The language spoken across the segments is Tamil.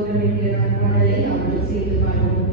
ஸ்தோத்திரம் என்கிற பாடலை அவர்கள் சேர்த்து பாடுவோம்.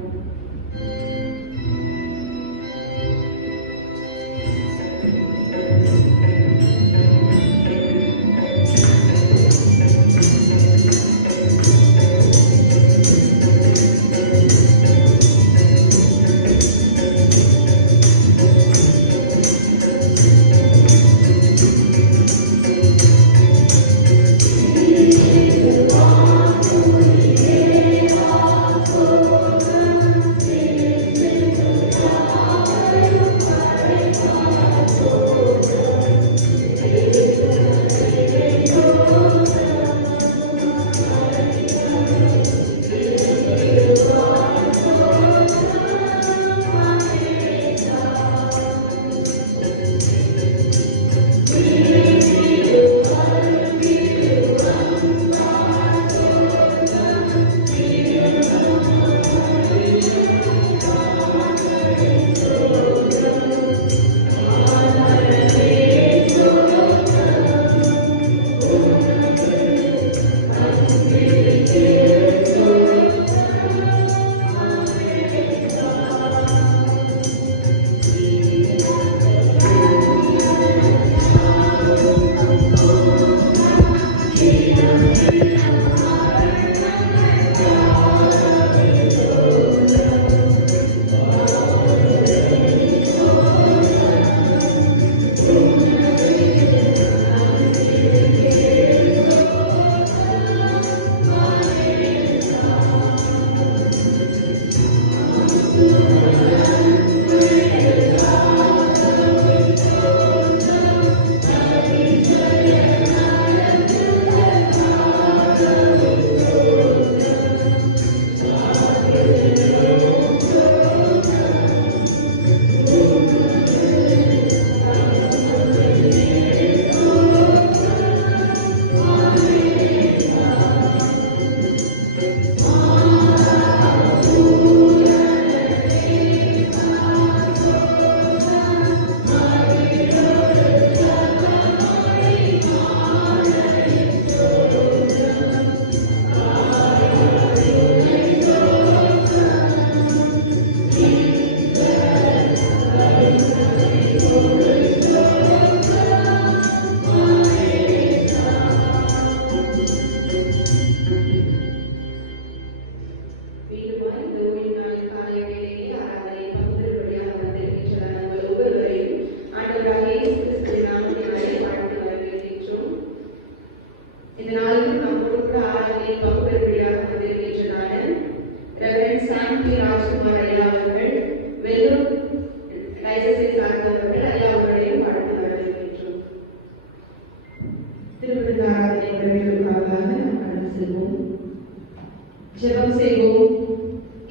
ஜெபம் செய்வோம்.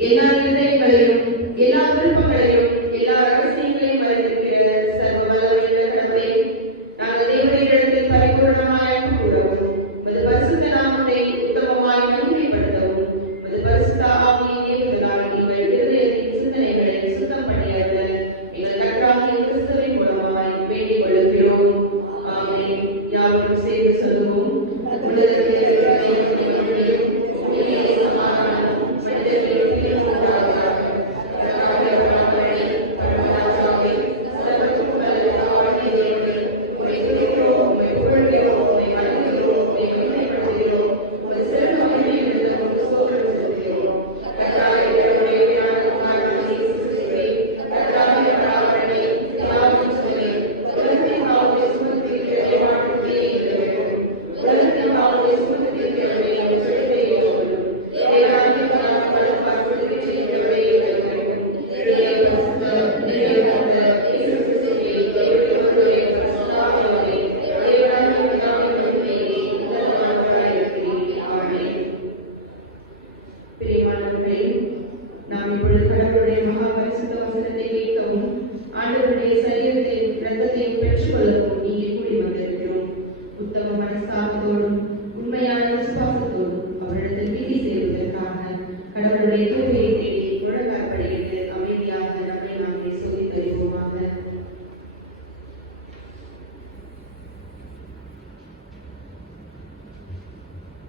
எல்லா நிலைகளையும், எல்லா விருப்பங்களையும், எல்லா ரகசியங்களையும் அறிந்திருக்கிற சர்வ வல்லமையுள்ள கடவுளே, நாங்கள் தேவனிடத்தில் பரிபூர்ணமாய் கூறவும், உமது பரிசுத்த நாமத்தை உத்தமமாய் மகிமைப்படுத்தவும், உமது பரிசுத்த ஆவியை ஏவுதலால் எங்கள் இருதயத்தின் சிந்தனைகளை சுத்தம் பண்ணியது எங்கள் கர்த்தராகிய கிறிஸ்துவின் மூலமாய் வேண்டிக் கொள்கிறோம். ஆமென். யாவரும் சேர்ந்து சொல்லுவோம்.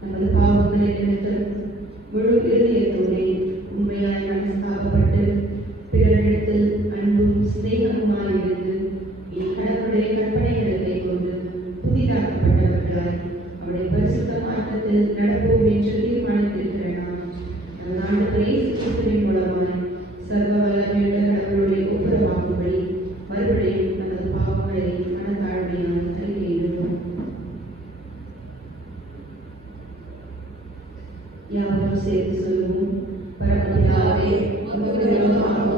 நமது பாவங்களை நினைத்து கிறிஸ்துவின் மூலமாய் சர்வ வல்லமையுள்ள கடவுளுடைய ஒப்புரவாகும்படி மறுபடியும் நமது பாவங்களை மனத்தாழ்மையால் அறிக்கையிடுவோம். யாவரும் சேர்த்து சொல்லுவோம். பரமபிதாவே, உம்முடைய நாமம்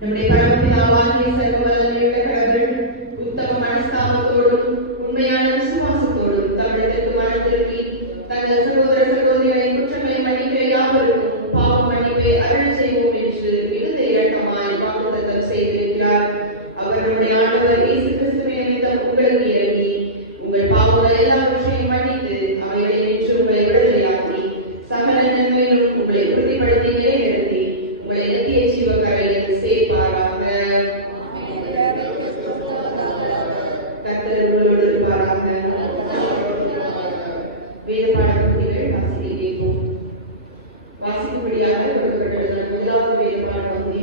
நம்முடைய பரமபிதாவாகிய சர்வ வல்லமையுள்ள கடவுள் உத்தம மனஸ்தாபத்தோடும் உண்மையான விசுவாசத்தோடும் தமிழகத்திற்கு மனம் திரும்பி தங்கள் சகோதர சகோதரிகளின் குற்றங்களை மன்னிக்கிற யாவருக்கும் பாவ மன்னிப்பை அருள் செய்வோம் என்று மிகுந்த இரக்கமாய் வாக்குத்தத்தம் செய்திருக்கிறார். அவர் நம்முடைய ஆண்டவர் இயேசு கிறிஸ்துவின் நிமித்தம் உங்களுக்கு இறங்கி உங்கள் பாவங்கள் எல்லாவற்றையும் மன்னித்து அவைகளை நின்று உங்களை விடுதலையாக்கி சகல நன்மையிலும் உங்களை உறுதிப்படுத்தி நிலைநிறுத்தி உங்களை நித்திய ஜீவக்கரையில் சேர்ப்பாராக. கர்த்தர் உங்களோடு இருப்பாராக. வேத பாடப்பகுதிகள் வாசிக்க கேட்போம். வாசிக்கும்படியாக கொடுக்கப்பட்டுள்ள முதலாவது வேத பாடப்பகுதி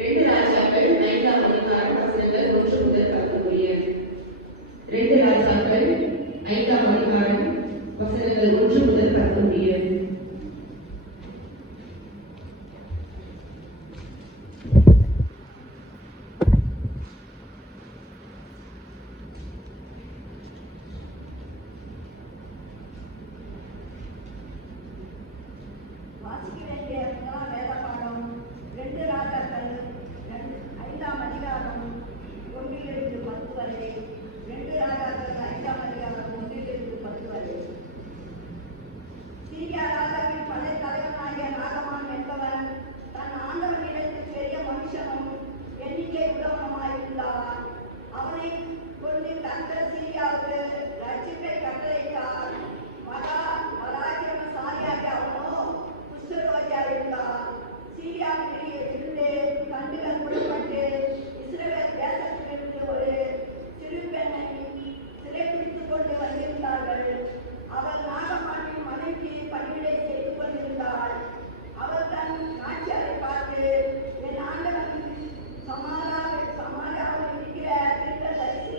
2 ராஜாக்கள் 5ஆம் அதிகாரம் வசனங்கள் 1 முதல் 10 முடிய. 2 ராஜாக்கள் 5ஆம் அதிகாரம் வசனங்கள் 1 முதல் 10 முடிய. சமாரியாவில் இருக்கிற தீர்க்கதரிசி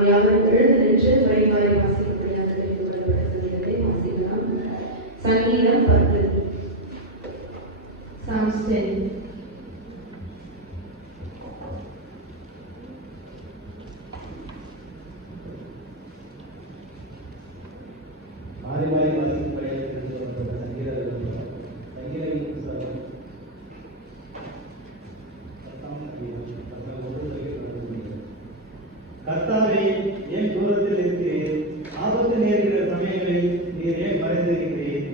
நாம் யாரும் எழுந்து நின்று வழிமாறி வாசிக்கப்படியாக தெரிந்து கொள்ளப்பட்ட சங்கீதத்தை வாசிக்கலாம். சங்கீதம் 10. Psalms 10. கர்த்தாவே, ஏன் தூரத்தில் இருக்கிறீர்? ஆபத்து நேர்கிற சமயங்களில் நீர் ஏன் மறைந்திருக்கிறீர்?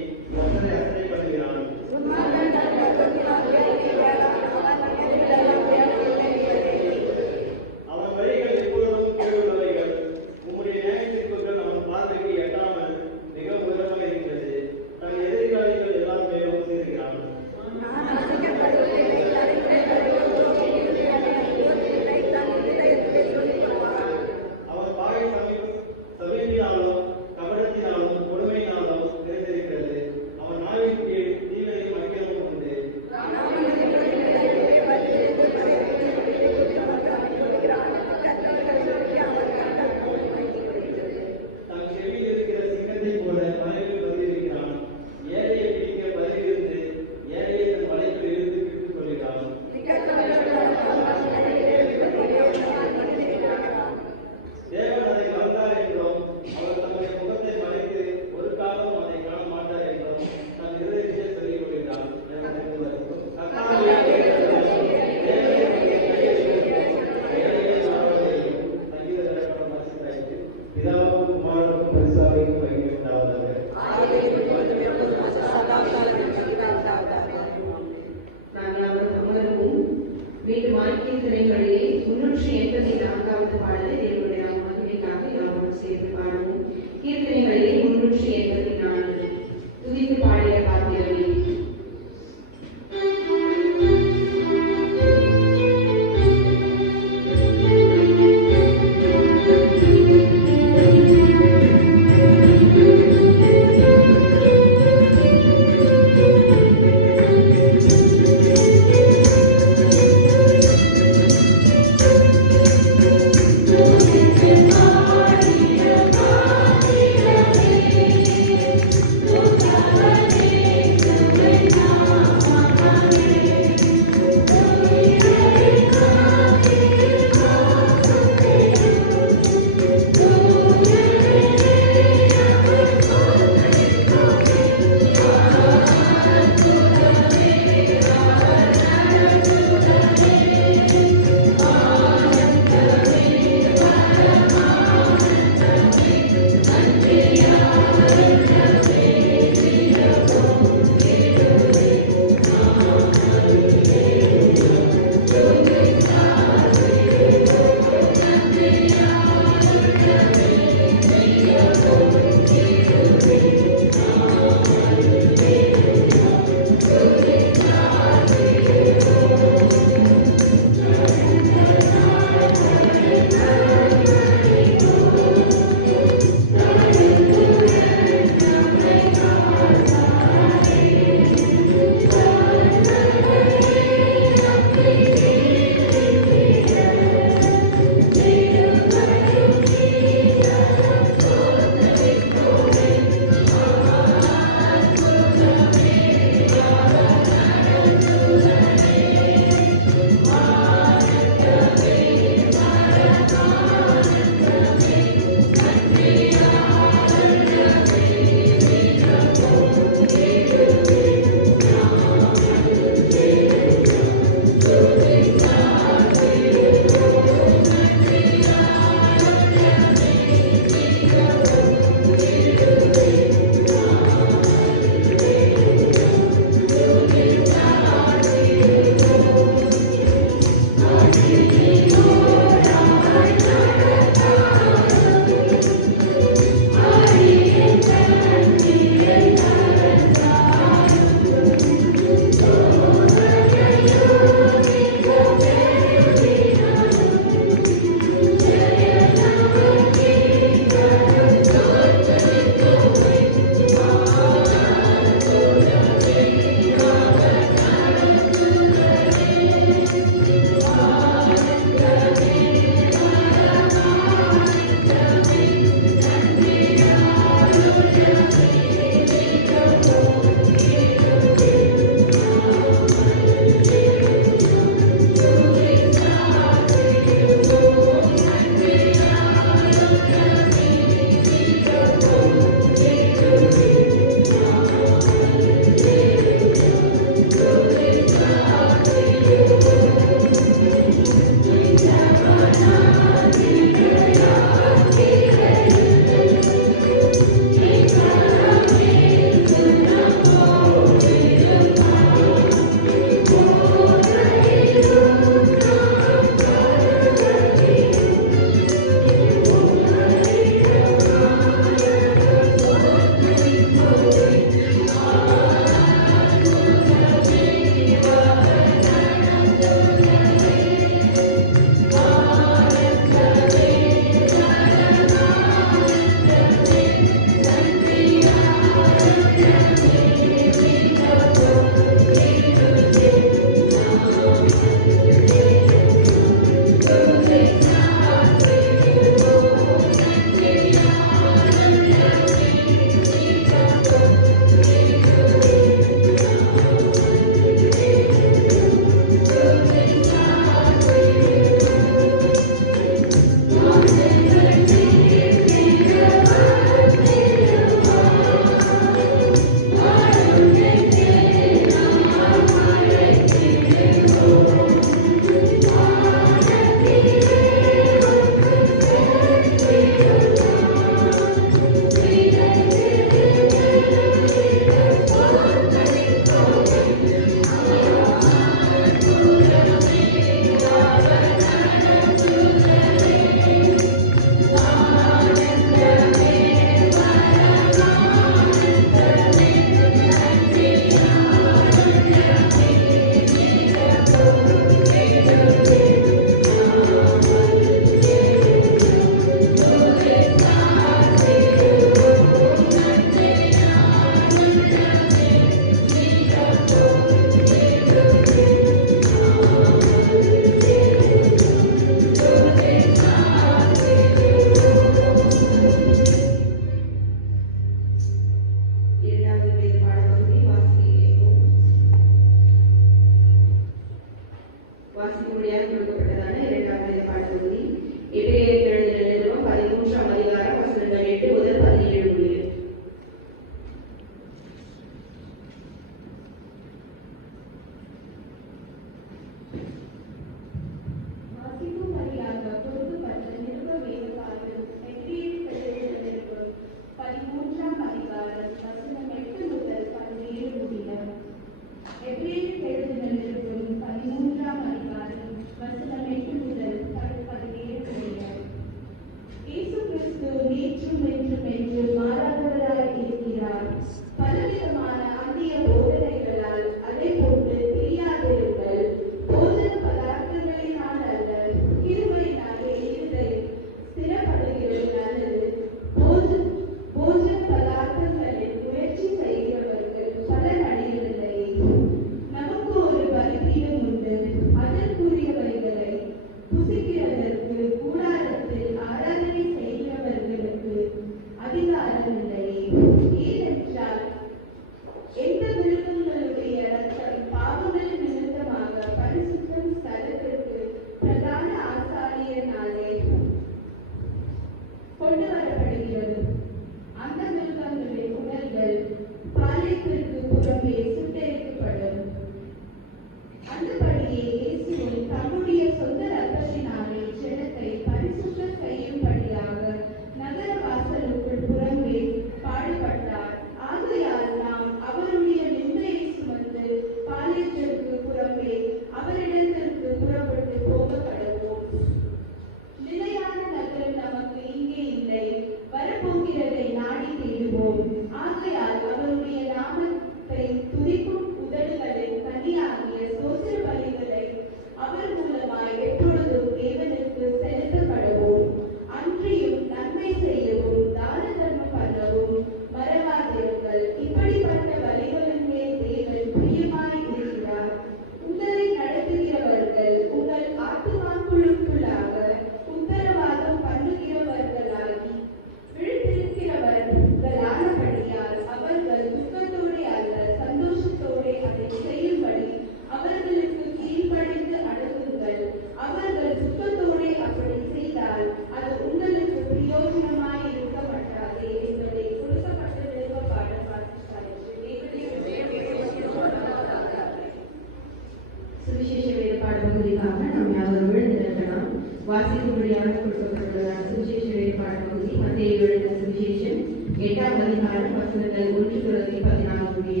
சுவிசேஷ வேறுபாடு பகுதிக்காக நாம் யாரும் விழுந்து நிற்கலாம். வாசிக்கும்படியாக கொடுக்கப்பட்டுள்ளதான சுவிசேஷ வேறுபாடு பகுதி மத்தேயு எழுதின சுவிசேஷம் 8ஆம் அதிகாரம் வசனங்கள் 1 தொடங்கி 14 முடிய.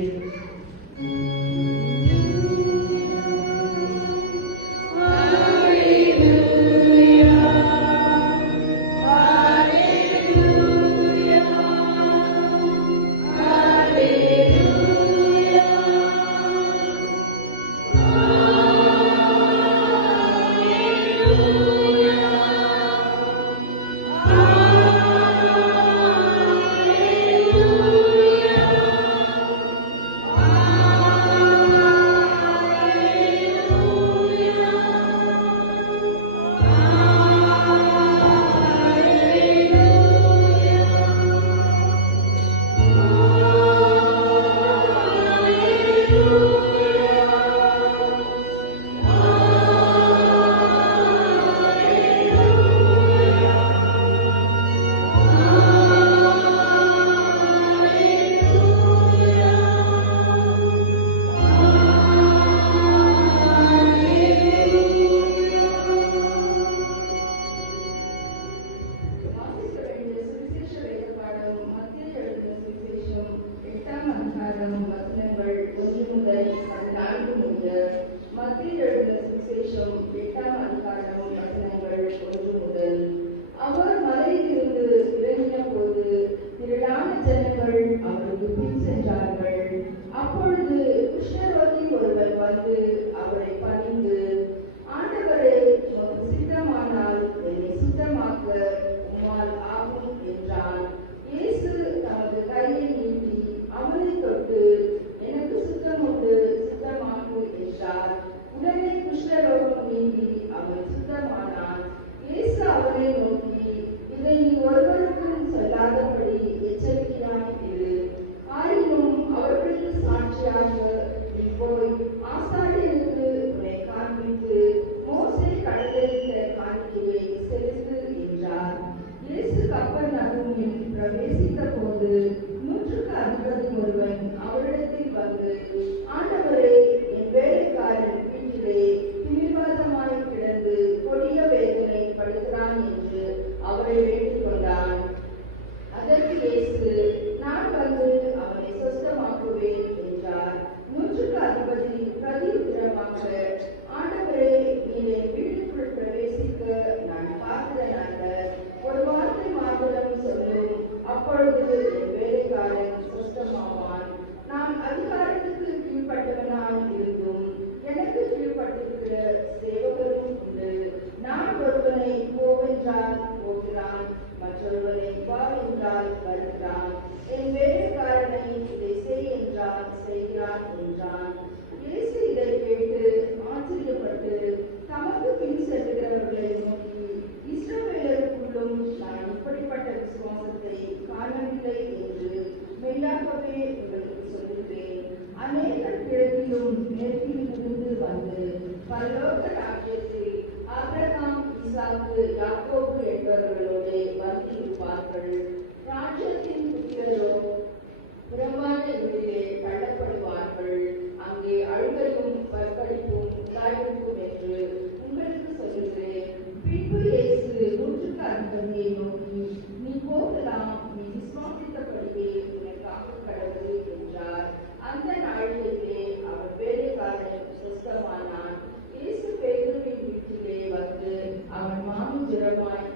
அவர் மலையிலிருந்து இறங்கின போது திரளான ஜனங்கள் அவருக்கு பின் சென்றார்கள். அப்பொழுது குஷ்டரோகி ஒருவர் வந்து அவரை பணிந்து, ஆண்டவரே, உமக்கு சித்தமானால் என்னை சுத்தமாக்க உம்மால் ஆகும் என்றான். இயேசு தமது கையை நீட்டி அவனை தொட்டு, எனக்கு சுத்தம் உண்டு, சுத்தமாகு என்றார். உடனே குஷ்டரோகம் நீங்கி அவன் சுத்தமானான். இயேசு அவனை நோக்கி, இதை நீ ஒருவருக்கும் சொல்லாதபடி எச்சரிக்கையாய் இரு. ஆயினும் அவர்களுக்கு சாட்சியாக நீ போய் ஆசாரியனுக்கு உன்னை காண்பித்து மோசே கட்டளையிட்ட காணிக்கையை செலுத்து என்றார். இயேசு கப்பர்நகூமில் பிரவேசித்த போது 100க்கு அதிபதி ஒருவன் அவரிடத்தில் வந்து, ஆண்டவரே, என் வேலைக்காரன் வீட்டிலே திமிர்வாதமாய் கிடந்து கொடிய வேதனை படுகிறான் என்று அவரை வேண்டிக் கொண்டான். அதற்கு இயேசு, நான் வந்து அவனை சொஸ்தமாக்குவேன் என்றார். 100க்கு அதிபதி பிரதியுத்தரமாக, ஆண்டவரே, நீர் என் வீட்டுக்குள் பிரவேசிக்க நான் பாத்திரனல்ல. ஒரு வார்த்தை மாத்திரம் சொல்லும், அப்பொழுது என் வேலைக்காரன் சொஸ்தமாவான். நான் அதிகாரத்துக்கு கீழ்ப்பட்டவனாய் இருந்தும் எனக்கு கீழ்ப்பட்டிருக்கிற சேவகரும் உண்டு. நான் ஒருவனை போவென்றால் போகிறான், மற்றொருவனை வா என்றால் வருகிறான். என் வேலைக்காரனை இதை செய் என்றால் செய்கிறான் என்றான். இயேசு இதை கேட்டு ஆச்சரியப்பட்டு தமக்கு பின் செல்கிறவர்களை நோக்கி, இஸ்ரவேலருக்குள்ளும் நான் இப்படிப்பட்ட விசுவாசத்தை காணவில்லை என்று மெய்யாகவே உங்களுக்கு சொல்லுகிறேன். அநேகர் கிழக்கிலும் மேற்கிலிருந்து வந்து பரலோக ராஜ்யத்தில் ஆபிரகாம், ஈசாக்கு, யாக்கோபு என்பவர்களோடு வந்திருப்பார்கள். ராஜ்யத்தின் புத்திரரோ புறம்பான வீட்டிலே தள்ளப்படுவார்கள். அங்கே அழுகையும் பற்கடிப்பும் தாய்ப்பும் என்று உங்களுக்கு சொல்லுகிறேன். பின்பு இயேசு 100க்கு அதிபதியை நோக்கி, நீ போகலாம், நீ விசுவாசித்தபடியே உனக்காக கடவுள் என்றார். அந்த நாளிலே அவன் வேலைக்காரன் சொஸ்தமானான். இயேசு பேதுருவின் வீட்டிலே வந்து அவன் மாமி ஜுரமாய்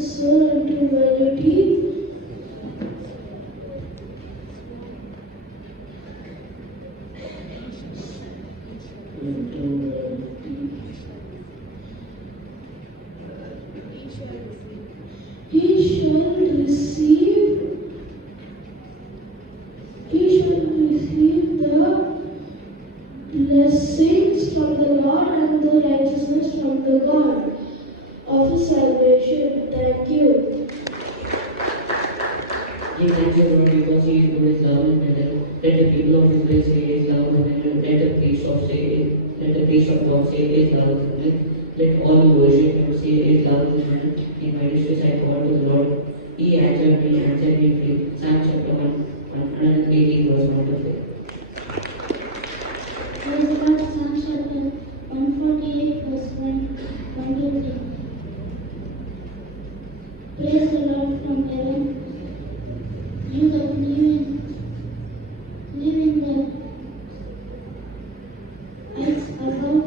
his soul into melody. He shall receive the blessings from the Lord and the righteousness from the God of his salvation. Thank you. He thanks you, Lord, because he is good, his love is better. Let the people of Israel say his love is better. Let the priest of God say his love is better. Let all who worship him say his love is better. He majesties I called to the Lord. He answered me free. Psalm chapter 118 verse 1 to 5. Praise the Lord, Psalm chapter 148 verse 1 to 3. Praise the Lord from heaven. You that live in the heights above.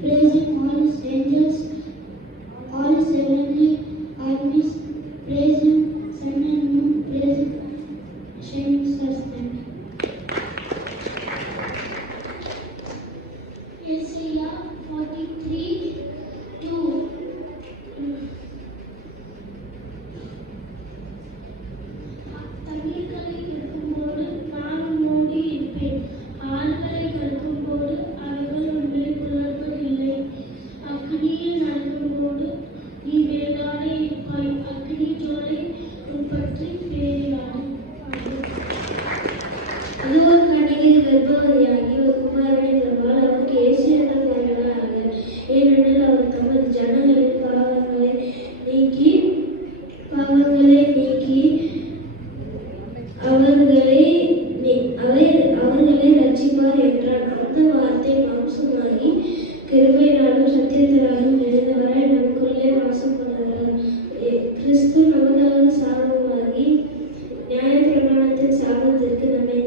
Praising all his angels, all his heavenly armies, praise him, sun and moon, praise him, shining stars. Isaiah 43:2. தண்ணீர்களை எடுக்கும்போது நான் மூடி இருப்பேன், ஆறுகளை கடக்கும்போது அவைகள் உன்னை புலர்வதில்லை. அக்னியில் நடக்கும்போது நீ வேகாத இருப்பாய், அக்னி ஜுவாலை உன்பற்றி பேரிடாது. அதுவோ கன்னிகை கர்ப்பவதியாகி ஒரு குமாரனை பெறுவாள், அவருக்கு இயேசு என்ற பெயரிடுவார்கள். ஏனெனில் அவர் தமது ஜனங்களின் பாவங்களை நீக்கி அவர்களை ரட்சிப்பார் என்றார். அந்த வார்த்தை மாம்சமாகி கிருபையினாலும் சத்தியத்தினாலும் எழுந்தவராய் நமக்குள்ளே வாசம் பண்ணுகிறார். கிறிஸ்து நமக்காக சாபமாகி நியாயப்பிரமாணத்தின் சாபத்திற்கு நம்மை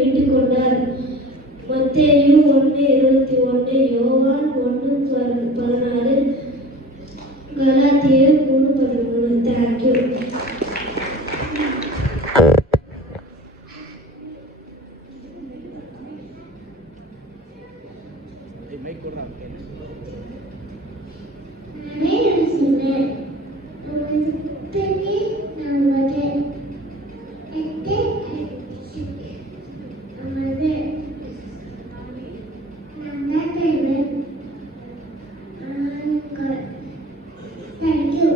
மீட்டுக் கொண்டார். மத்தேயு 1:21, யோவான் 1:14, கலாத்தியர் 3:13. Thank you.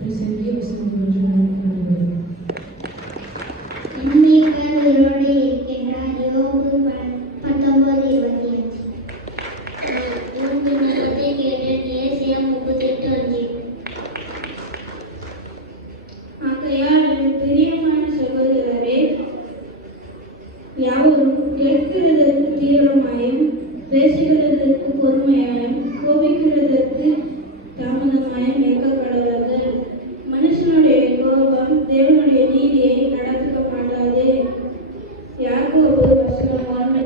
Presently, பேசுகிறதற்கு பொறுமையாயும் கோபிக்கிறதற்கு தாமதமாயும் இருக்க கடவுள்கள். மனுஷனுடைய கோபம் தேவனுடைய நீதியை நடக்க மாட்டாது. யாக்கோபு வசனம் 1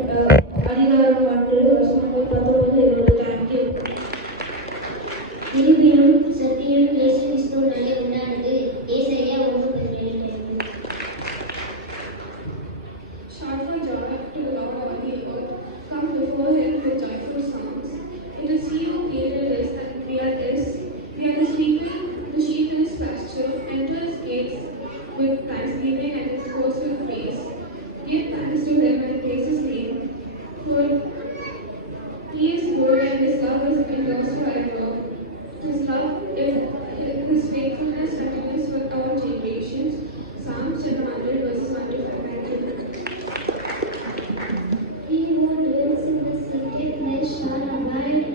அதிகாரம் 1 வசனம் 19 20. தேங்க்யூ. இருப்பினும் சத்தியம் இயேசு கிறிஸ்துவினாலே உண்டானது. ஏசாயா 1:17. Shout for joy to the Lord all the earth. Come before him with joyful songs. It is he who created us, and we are his. We are the sheep in his pasture. Enter his gates with thanksgiving and his courts with praise. Give thanks to him and praise his name. For he is good and his love is endures forever. His faithfulness continues for all generations. Psalms chapter 100 verses 1 to 5. Thank you. He who dwells in the secret place shall abide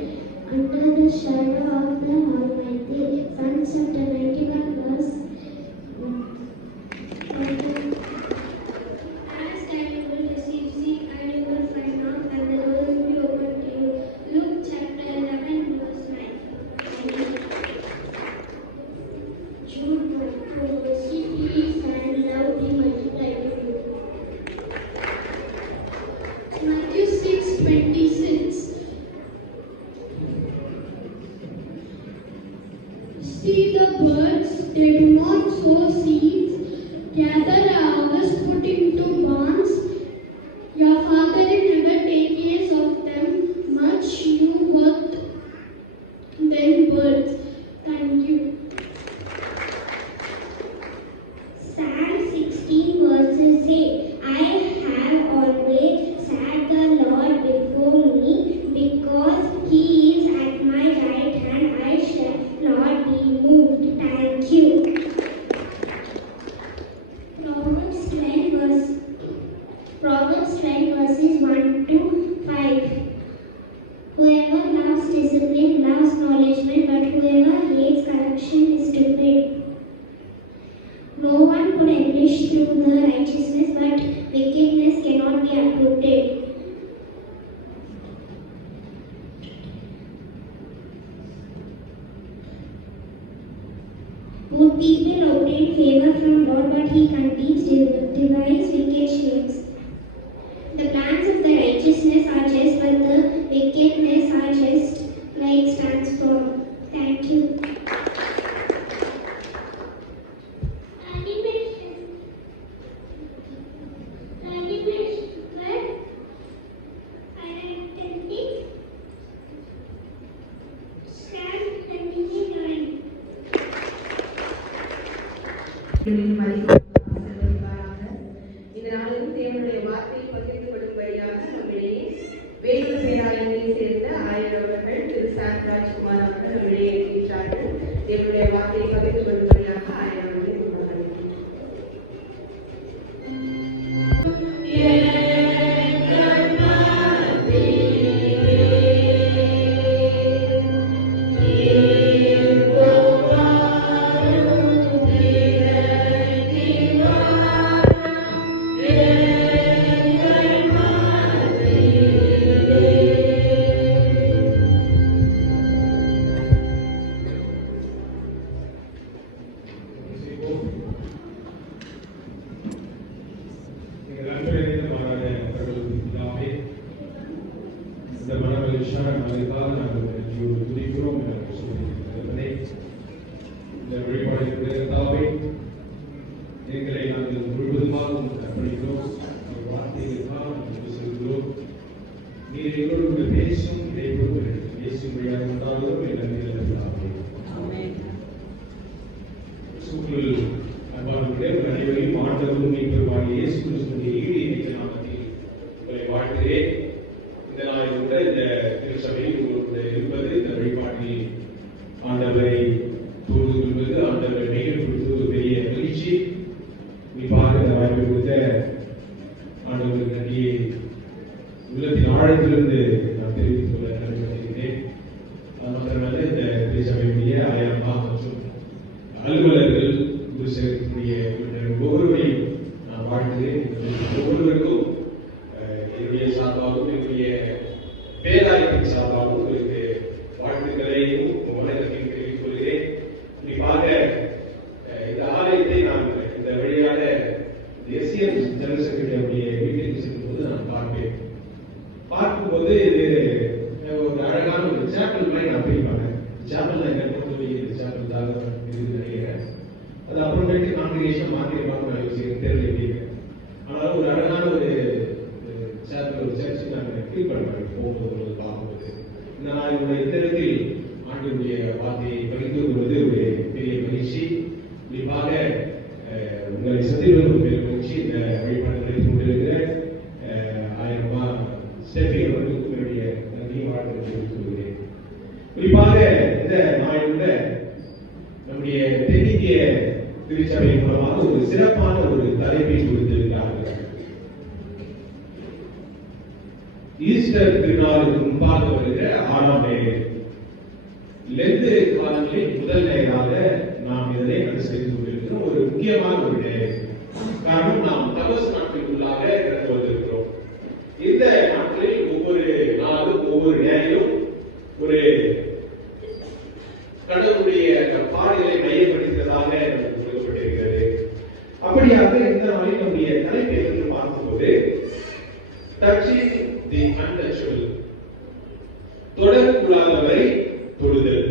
under the shadow of the Almighty. Psalms chapter 91 verse 1. Ask and you will receive, seek and you will find, knock and the door will be opened to you. Luke chapter 11 verse 9. Jude 1. Seek peace and love be multiplied to you. Matthew 6:26. See the birds, they do not sow seeds, gather the harvest, put into barns. Your Father in heaven take care of them. Much you worth than birds. Thank you. Psalm 16 verses 8. I have always set the Lord before me, because he is at my right hand, I shall not be moved. Thank you. Proverbs 10 verses 1 to 5. Whoever loves discipline loves knowledge, but whoever hates correction is stupid. No one could perish through the righteousness, but wickedness cannot be uprooted. Good people obtain favor from God, but he contemns devise wicked schemes. The plans of the righteousness are just, but the wickedness are just like stands firm. Thank you. இந்த நாளில் தேவனுடைய வார்த்தையை பகிர்ந்து கொள்ளும்படியாக நம்மிடையே வேலூர் பேராலயங்களை சேர்ந்த ஆயர் அவர்கள் திரு சாந்த்ராஜ்குமார் அவர்கள் நம்மிடையே இருக்கின்றார்கள். தேவனுடைய வார்த்தையை பகிர்ந்து கொள்ளும்படியாக ஆயர் அவர்களை ஆழத்திலிருந்து நான் தெரிவித்துக் கொள்ள கடமைப்பட்டிருக்கிறேன். அது மாத்திரமல்ல, இந்த திருச்சபையுடைய ஆயம்மா மற்றும் அலுவலர்கள் குரு சேரக்கூடிய ஒவ்வொருவரையும் நான் வாழ்த்துகிறேன். ஒவ்வொருவருக்கும் என்னுடைய சார்பாகவும் என்னுடைய பேரா திருச்சபை சார்பாக உங்களுக்கு வாழ்த்துக்களையும் வணக்கத்தையும் தெரிவித்துக் கொள்கிறேன். குறிப்பாக இந்த ஆலயத்தை நான் இந்த வழியாக எஸ்சிஎம் ஜெனரல் செக்ரட்டரியுடைய வீட்டிற்கு செல்லும்போது நான் பார்க்கும்போது இது ஒரு அழகான ஒரு சேப்பல் மாதிரி நான் ஃபீல் பண்ணேன். சேப்பல் நான் என்ன பொறுத்தவரை இந்த சேப்பல் தான் இருக்குது நினைக்கிறேன். அது அப்புறமேட்டு காங்கிரேஷன் மாற்றிருப்பாங்க நான் யோசிக்கிறேன், தெரியல எப்படி இருக்கு. ஆனாலும் ஒரு அழகான ஒரு சேப்பல் ஒரு சர்ச்சு நான் ஃபீல் பண்ணுறேன் போகும்போது பார்க்கும்போது. நான் என்னுடைய திறத்தில் ஆண்டுடைய வார்த்தையை பகிர்ந்து கொள்வது ஒரு பெரிய மகிழ்ச்சி. குறிப்பாக உங்களை சந்திப்பது ஒரு பெரிய மகிழ்ச்சி. இந்த வழிபாடு நடத்தி கொண்டிருக்கிற ஸ்டெஃபி அவர்களுக்கு என்னுடைய நன்றி வாழ்த்து தெரிவித்துக் கொள்கிறேன். குறிப்பாக இந்த நாளில் நம்முடைய தென்னிந்திய திருச்சபை மூலமாக ஒரு சிறப்பான ஒரு தலைப்பை கொடுத்திருக்கிறார்கள். ஈஸ்டர் திருநாளுக்கு முன்பாக வருகிற 6ஆம் ஞாயிறு, லெந்து காலங்களில் முதல் ஞாயிறாக நாம் இதனை அனுசரித்துக் கொண்டிருக்கிறோம். ஒரு முக்கியமான ஒரு ஞாயிறு. காரணம், நாம் தபஸ் நாட்களுக்குள்ளாக கடந்து வந்திருக்கிறோம். இந்த நாட்களில் ஒவ்வொரு நாளும் ஒவ்வொரு ஞாயிறும் ஒரு கடவுளுடைய பாடலை மையப்படுத்துவதாக நமக்கு கொடுக்கப்பட்டிருக்கிறது. அப்படியாக இந்த நாளில் நம்முடைய தலைப்பை என்று பார்க்கும்போது டச்சிங் தி அன்டச்சபிள், தொடக்கூடாதவரை தொடுதல்,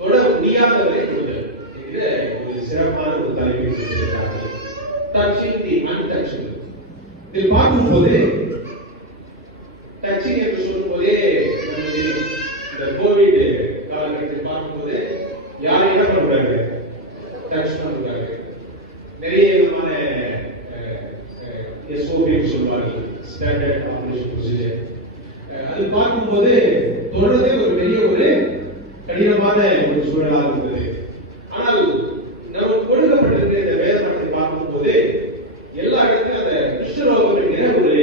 தொட முடியாதவரை தொடுதல் என்கிற ஒரு சிறப்பான ஒரு தலைப்பை கொடுத்திருக்கிறார்கள். டச்சிங் தி அன்டச்சபிள். இதில் பார்க்கும்போது டச்சிங் என்று சொல்லும்போதே இந்த கோவிட் காலகட்டத்தில் பார்க்கும்போது யாரும் என்ன பண்ணுறாங்க, டச் பண்ணுறாங்க. நிறைய விதமான எஸ்ஓபின்னு சொல்லுவார்கள், ஸ்டாண்டர்ட் ஆபரேஷன் ப்ரொசீஜர். அது பார்க்கும்போது தொடர்றதே ஒரு பெரிய ஒரு கடினமான ஒரு சூழலாக இருந்தது. ஆனால் நமக்கு கொடுக்கப்பட்டிருக்கிற இந்த வேதத்தை பார்க்கும்போது எல்லா இடத்திலும் அந்த குஷ்டரோகம் என்கிற ஒரு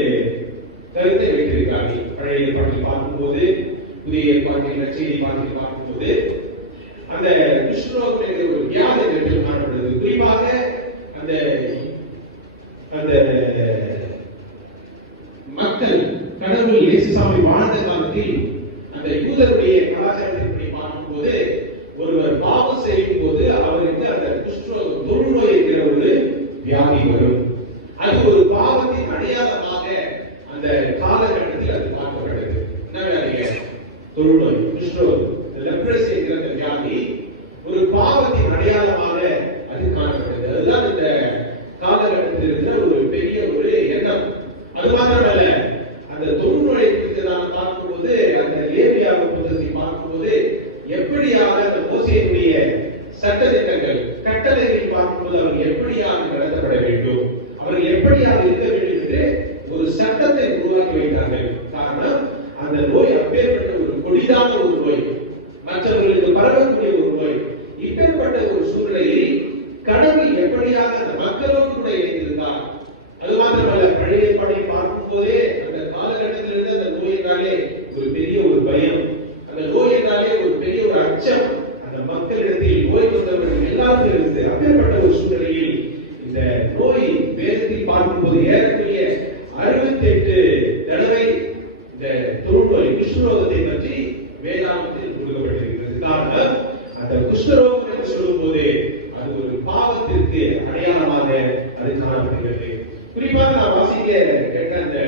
கருத்தை வைத்திருக்கிறார்கள். பழைய ஏற்பாட்டில் பார்க்கும்போது, புதிய ஏற்பாட்டில் நற்செய்தி பாட்டில் பார்க்கும்போது அந்த குஷ்டரோகம் என்கிற ஒரு வியாதி இடத்தில் காணப்படுகிறது. குறிப்பாக அந்த அந்த மக்கள் கடவுள் இயேசுசாமி வாழ்ந்த காலத்தில் அந்த யூதருடைய கலாச்சாரத்தின்படி பார்க்கும்போது ஒருவர் பாவம் செய்யும் போது அவருக்கு அந்த குஷ்டரோகம் தொழுநோய் என்கிற ஒரு வியாதி வரும். அது ஒரு பாவத்தின் அடையாளமாக அந்த காலகட்டத்தில் அது பார்க்கப்பட்டது. என்ன வியாதிங்க? தொழுநோய், குஷ்டரோகம், லெப்ரசி என்கிற அந்த வியாதி ஒரு பாவத்தின் அடையாளமாக அது காணப்பட்டது. அதுதான் இந்த காலகட்டத்தில் இருக்கிற ஒரு பெரிய ஒரு எண்ணம். அது மாத்திரமல்ல, அந்த தொழுநோயை குறித்து நான் பார்க்கும்போது அந்த லேவியாவின் புத்தகத்தை பார்க்கும்போது எப்படியாக அந்த மோசேயினுடைய சட்டதிட்டங்கள் கட்டளைகள் பார்க்கும்போது அவர்கள் எப்படியாக நடத்தப்பட வேண்டும், அவர்கள் எப்படியாக இருக்க வேண்டும் என்று ஒரு சட்டத்தை உருவாக்கி வைத்தார்கள். காரணம், அந்த நோய் அப்பேற்பட்ட ஒரு கொடிதான ஒரு நோய், மற்றவர்களுக்கு பரவக்கூடிய ஒரு நோய். இப்பேற்பட்ட ஒரு சூழ்நிலையில் கடவுள் எப்படியாக அந்த மக்களோடு கூட இணைந்திருந்தார். அது மாத்திரமல்ல, பழைய ஏற்பாட்டை பார்க்கும் போதே அந்த காலகட்டத்தில் இருந்த அந்த நோய் என்றாலே ஒரு பெரிய ஒரு பயம், அந்த நோய் என்றாலே ஒரு பெரிய ஒரு அச்சம் அந்த மக்களிடத்தில், நோய் வந்தவர்கள் எல்லாருக்கும் இருந்தது. அப்பேற்பட்ட ஒரு சூழ்நிலையில் இந்த நோய் வேதத்தில் பார்க்கும்போது ஏறக்குறைய 68 தடவை இந்த தொழுநோய் குஷ்டரோகத்தை பற்றி வேதாகமத்தில் கொடுக்கப்பட்டிருக்கிறது. காரணம், அந்த குஷ்டரோகம் என்று சொல்லும் போது அது ஒரு பாவத்திற்கு அடையாளமாக அது காணப்படுகிறது. குறிப்பாக நான் வாசிக்க கேட்ட அந்த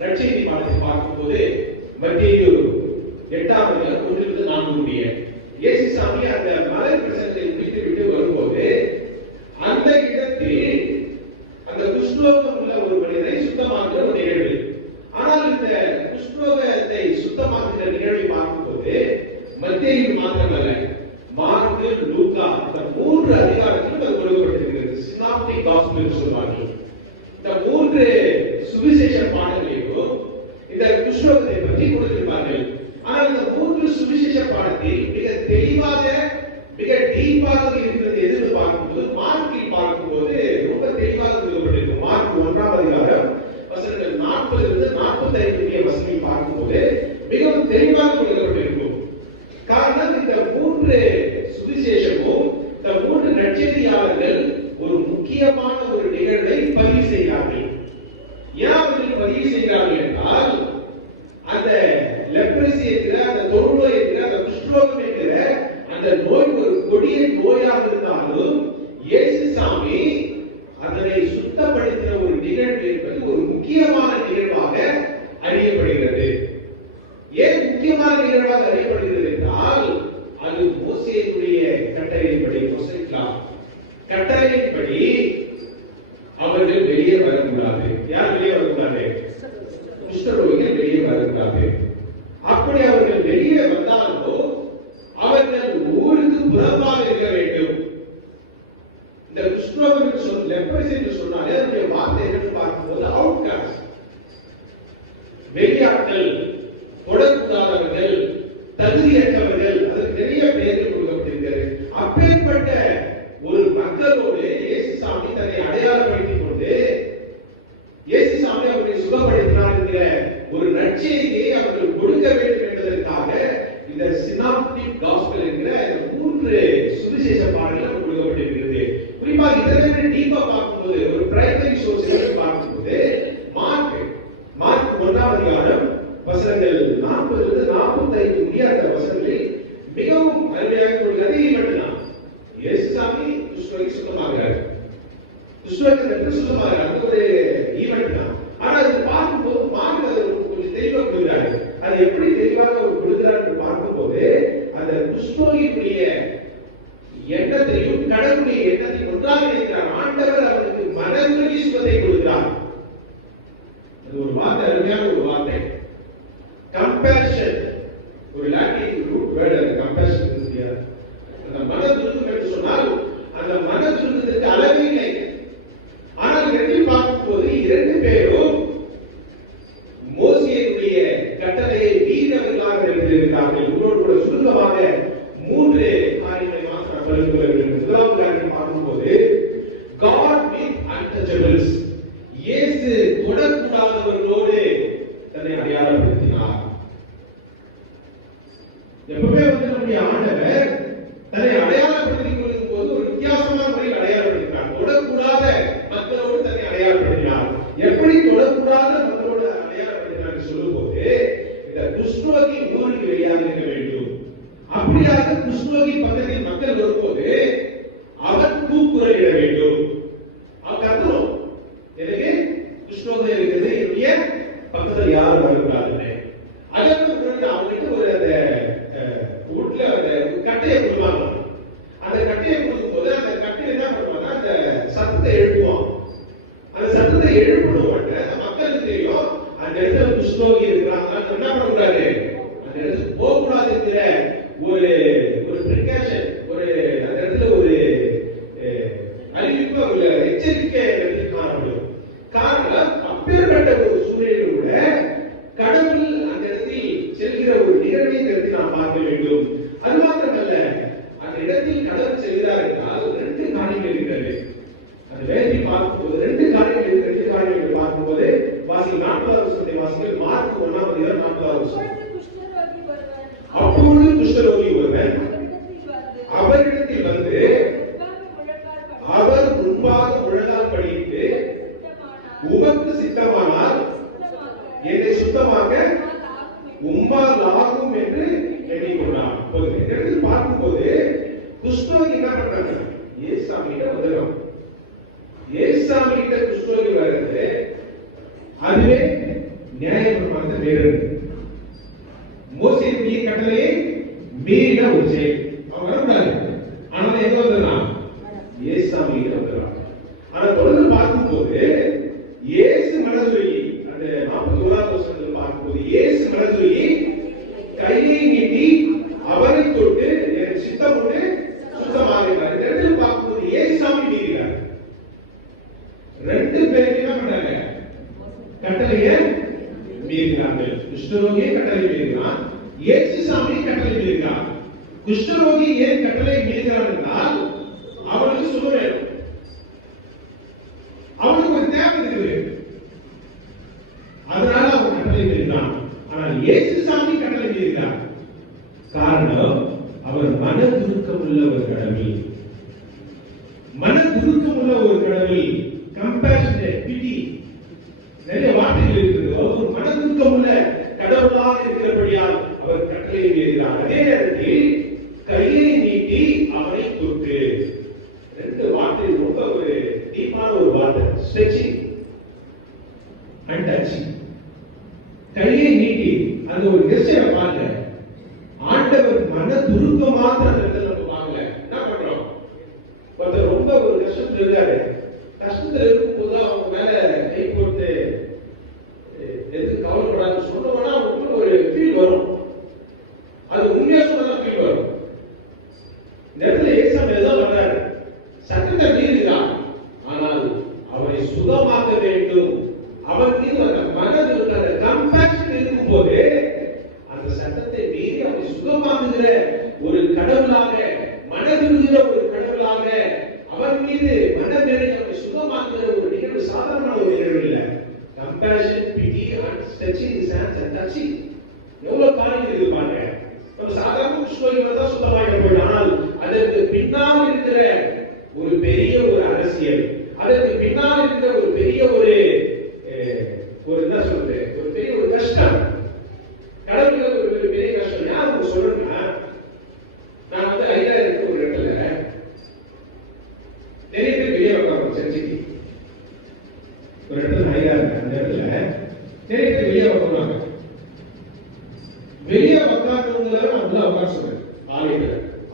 நற்செய்தி பாடத்தை பார்க்கும்போது மத்தேயு 8ஆம் அதிகாரம் 1-4 முடிய இயேசுசாமி அந்த மலை பிரசங்கத்தை முடித்துவிட்டு வரும்போது அந்த இடத்தில் அந்த குஷ்டரோகம் உள்ள ஒரு மனிதனை சுத்தமாக்குற ஒரு நிகழ்வு. ஆனால் இந்த குஷ்டரோகத்தை சுத்தமாக்குகிற நிகழ்வை பார்க்கும்போது மத்தேயு மாத்திரமல்ல, மார்க்கு, லூக்கா இந்த 3 அதிகாரத்திலும் அது கொடுக்கப்பட்டிருக்கிறது. சினாப்டிக் காஸ்பல் சொல்வார்கள். இந்த 3 சுவிசேஷ பாடங்களிலும் இந்த குஷ்டரோகத்தை பற்றி கொடுத்திருப்பார்கள். ஆனால் இந்த 3 சுவிசேஷ பாடத்தில் மிக தெளிவாக, மிக டீப்பாக இருக்கிறது எதுன்னு பார்க்கும்போது மார்க்கில் பார்க்கும்போது ரொம்ப தெளிவாக கொடுக்கப்பட்டிருக்கும். மார்க் 1ஆம் அதிகாரம் வசனங்கள் 40-45 வசனங்களை பார்க்கும்போது மிகவும் தெளிவாக கொடுக்கப்பட்டிருக்கும். காரணம், இந்த 3 சுவிசேஷமும் இந்த 3 நற்செய்தியாளர்கள் ஒரு முக்கியமான ஒரு நிகழ்வை பதிவு செய்கிறார்கள். ஏன் அவர்கள் பதிவு செய்கிறார்கள் என்றால் அந்த என்கிற அந்த தொழுநோய் என்கிற அந்த குஷ்டரோகம் என்கிற அந்த நோய் ஒரு கொடிய நோயாக இருந்தாலும் இயேசு சாமி அதனை சுத்தப்படுத்தின ஒரு நிகழ்வு என்பது ஒரு முக்கியமான நிகழ்வாக அறியப்படுகிறது. ஏன் முக்கியமான நிகழ்வாக அறியப்படுகிறது என்றால் அது மோசேயுடைய கட்டளையின்படி கட்டளையின்படி அவர்கள் வெளியே வரக்கூடாது. யார் வெளியே வரக்கூடாது? குஷ்டரோகிகள் வெளியே வரக்கூடாது. அப்படி அவர்கள் வெளியே வந்தாலோ அவர்கள் ஊருக்கு புறம்பாக இருக்க வேண்டும். இந்த குஷ்டரோகம் என்று சொன்ன லெப்ரசி என்று சொன்னாலே அதனுடைய வார்த்தை என்னன்னு பார்க்கும்போது அவுட்காஸ்ட், வெளியாட்கள், தொடக்கூடாதவர்கள், தகுதியற்றவர்கள், அதுக்கு நிறைய பெயர்கள் கொடுக்கப்பட்டிருக்கிறது. அப்பேற்பட்ட ஒரு மக்களோடு இயேசு சாமி தன்னை அடையாளப்படுத்திக் கொண்டு இயேசு சாமி அவர்களை சுகப்படுத்தினார் என்கிற ஒரு நற்செய்தியை அவர்கள் கொடுக்க வேண்டும் என்பதற்காக இந்த சினாப்டிக் காஸ்பல் என்கிற மூன்று சுவிசேஷ பாடல்கள் கொடுக்கப்பட்டிருக்கிறது. குறிப்பாக இதனை டீப்பா பார்க்கும்போது ஒரு பிரைமரி சோர்ஸ் பார்க்கும்போது மார்க் 1ஆம் அதிகாரம் வசனங்கள் 40 45 முடிய அந்த வசனங்களில் மிகவும் அருமையாக ஒரு கதையை இயேசு சாமி குஷ்டரோகி சுத்தமாகிறார். குஷ்டரோகி சுத்தமாகிறார். அது ஒரு ஈவென்ட் தான். ஆனா அது பார்க்கும்போது மார்க் அதை கொஞ்சம் தெளிவாக கொடுக்கிறாரு. அது எப்படி தெளிவாக கொடுக்கிறார் என்று பார்க்கும்போது அந்த குஷ்டரோகியுடைய எண்ணத்தையும் கடவுளுடைய எண்ணத்தையும் ஒன்றாக இணைக்கிறார். ஆண்டவர் அவருக்கு மனதுருகி சுகத்தை கொடுக்கிறார். அது ஒரு வார்த்தை, அருமையான ஒரு வார்த்தை. கம்பேஷன், ஒரு லாட்டின் ரூட் வேர்ட் அது கம்பேஷன். அந்த மனதுருக்கம் என்று சொன்னால் அந்த மனதுருக்கத்திற்கு அளவே இல்லை. ஆனால் இரண்டில் பார்க்கும்போது இரண்டு பேரும் மோசேயுடைய கட்டளையை மீறவர்களாக இருக்கிறார்கள். உங்களோடு கூட சுருக்கமாக மூன்று காரியங்களை மாத்திரம் பகிர்ந்து கொள்ள வேண்டும். முதலாவது காரியம் பார்க்கும்போது God with untouchables, இயேசு தொடக்கூடாதவர்களோடு தன்னை அடையாளப்படுத்தினார். எப்பவுமே நம்முடைய ஆண்டவர் தன்னை அடையாளப்படுத்திக் கொள்ளும் போது ஒரு வித்தியாசமான முறையில் அடையாளப்படுத்தினார். தொடக்கூடாத மக்களோடு தன்னை அடையாளப்படுத்தினார். எப்படி தொடக்கூடாத மக்களோடு அடையாளப்படுத்தினார் சொல்லும் போது இந்த குஷ்டரோகி ஊருக்கு வெளியாக இருக்க வேண்டும். அப்படியாக குஷ்டரோகி பக்கத்தில் மக்கள் வரும்போது அவர் கூக்குரலிட வேண்டும். அவர் கத்தணும், எனக்கு குஷ்டரோகம் இருக்குது, என்னுடைய பக்கத்தில் யாரும் வரக்கூடாதுன்னு. அதற்கு அவங்களுக்கு ஒரு அந்த வீட்டுல அந்த கட்டையை கொடுப்பாங்க. அந்த கட்டையை கொடுக்கும் போது அந்த கட்டையை என்ன பண்ணுவாங்க, அந்த சத்தத்தை எழுப்புவாங்க. அந்த சத்தத்தை எழுப்பணும் மட்டும் மக்களுக்கு தெரியும் அந்த இடத்துல குஷ்டரோகி இருக்கிறாங்க. என்ன பண்ணக்கூடாது, அந்த இடத்துக்கு போகக்கூடாது இருக்கிற ஒரு பிரிகாஷன், ஒரு அந்த இடத்துல ஒரு அறிவிப்பு, ஒரு எச்சரிக்கை காணப்படும். காரணம் அப்பேற்பட்ட ஒரு சூழலில் கூட கடவுள் அந்த இடத்தில் செல்கிற ஒரு நிகழ்வை இந்த இடத்தில் நாம் பார்க்க வேண்டும். அது மாத்திரமல்ல, அந்த இடத்தில் கடவுள் செல்கிறார் என்றால் ரெண்டு காரியங்கள் இருக்கிறது. அந்த வேதத்தை பார்க்கும்போது ரெண்டு காரியங்கள் பார்க்கும்போது வாசிகள் 40வது வசனத்தை வாசிகள். மார்க் 1ஆம் அதிகாரம் 4வது வசனம். அப்பொழுது குஷ்டரோகி ஒருவன் அவரிடத்தில் வந்து அவர் முன்பாக முழங்கால் படியிட்டு, உமக்கு சித்தமானால் என்னை சுத்தமாக உம்மால் ஆகும் என்று எண்ணிக்கொண்டார். பார்க்கும்போது குஷ்டரோகி என்ன பண்றாங்க, ஏசாமியிட உதவும். ஏசாமியிட குஷ்டரோகி வருது, அதுவே நியாயப்பிரமாணத்தை மீறுது. மோசேயுடைய கட்டளையை மீறின ஒரு செயல். அவங்க வரக்கூடாது. ஆனால் எங்க வந்துடலாம், ஏசாமியிட வந்துடலாம். ஆனா தொடர்ந்து பார்க்கும்போது இயேசு மனதுருகி, அந்த 41வது வசனத்தில் பார்க்கும்போது இயேசு மனதுருகி கையை நீட்டி அவரை தொட்டு எனக்கு சித்தம் உண்டு சுத்தமாகிறார். இந்த இடத்துல பார்க்கும்போது ஏசாமி மீறுகிறார். ரெண்டு பேரும் என்ன பண்றாங்க, கட்டளையை மீறுகிறார்கள். குஷ்டரோகியை கட்டளை மீறுகிறான், இயேசு சாமி கட்டளை மீறுகிறார். குஷ்டரோகி ஏன் கட்டளை மீறுகிறார் என்றால் அவனுக்கு சுகம் வேணும், அவனுக்கு ஒரு தேவை இருக்குது, அதனால அவன் கட்டளை மீறினான். ஆனால் இயேசு சாமி கட்டளை மீறினார். காரணம், அவர் மனதுருக்கம் உள்ள ஒரு கடவுள். மனதுருக்கம் உள்ள ஒரு கடவுள், கம்பேஷனேட், பிட்டி, நிறைய வார்த்தைகள் இருக்குது. அவர் மனதுருக்கம் உள்ள கடவுளாக இருக்கிறபடியால் அவர் கையை நீட்டி அந்த ஒரு கெஸ்டரை பாருங்க. ஆண்டவர் மன துருக்க மாத்திரம் அந்த இடத்துல நம்ம பார்க்கல. என்ன பண்றோம்? ஒருத்தர் ரொம்ப ஒரு கஷ்டத்துல இருக்காரு. கஷ்டத்துல இருக்கும்போது அவங்க மேல கை போட்டு எதுக்கு கவலைப்படாதுன்னு சொன்னோம்னா அவங்களுக்கு ஒரு ஃபீல் வரும். அது உண்மையா சொன்னா ஃபீல் வரும். இந்த இடத்துல ஏசாமி தான் வர்றாரு. சட்டத்தை மீறுகிறார், ஆனால் அவரை சுகமாக்க வேண்டும். அவன் மீது அந்த மனது அந்த கம்பேஷன் இருக்கும்போது அந்த சட்டத்தை மீறி அவரை சுகமாக்குகிற ஒரு கடவுளாக, மனதுருகிற ஒரு கடவுளாக, அவன் மீது மனதிறங்கி அவரை சுகமாக்குகிற ஒரு நிகழ்வு சாதாரண ஒரு நிகழ்வு இல்லை. கம்பேஷன், பிடி and touching his hands and touching, எவ்வளவு காரியம் இருக்கு பாருங்க. நம்ம சாதாரண குஷ்டரோகிகள் தான் சுத்தமாக போயிடும். ஆனால் அதற்கு பின்னால் இருக்கிற ஒரு பெரிய ஒரு அரசியல், அதற்கு பின்னால் இருக்கிற ஒரு பெரிய ஒரு என்ன சொல்றது, ஒரு பெரிய ஒரு கஷ்டம், கடவுளுக்கு ஒரு பெரிய கஷ்டம். யாருக்கு சொல்றேன்னா, நான் வந்து ஐயா இருக்கு ஒரு இடத்துல நிறைய பேர் வெளியே உட்காருவோம். சர்ச்சைக்கு ஒரு இடத்துல ஐயா இருக்கு, அந்த இடத்துல நிறைய பேர் வெளியே உட்காருவாங்க. வெளியே உட்கார்ந்தவங்கள அதுல உட்கார சொல்றேன்.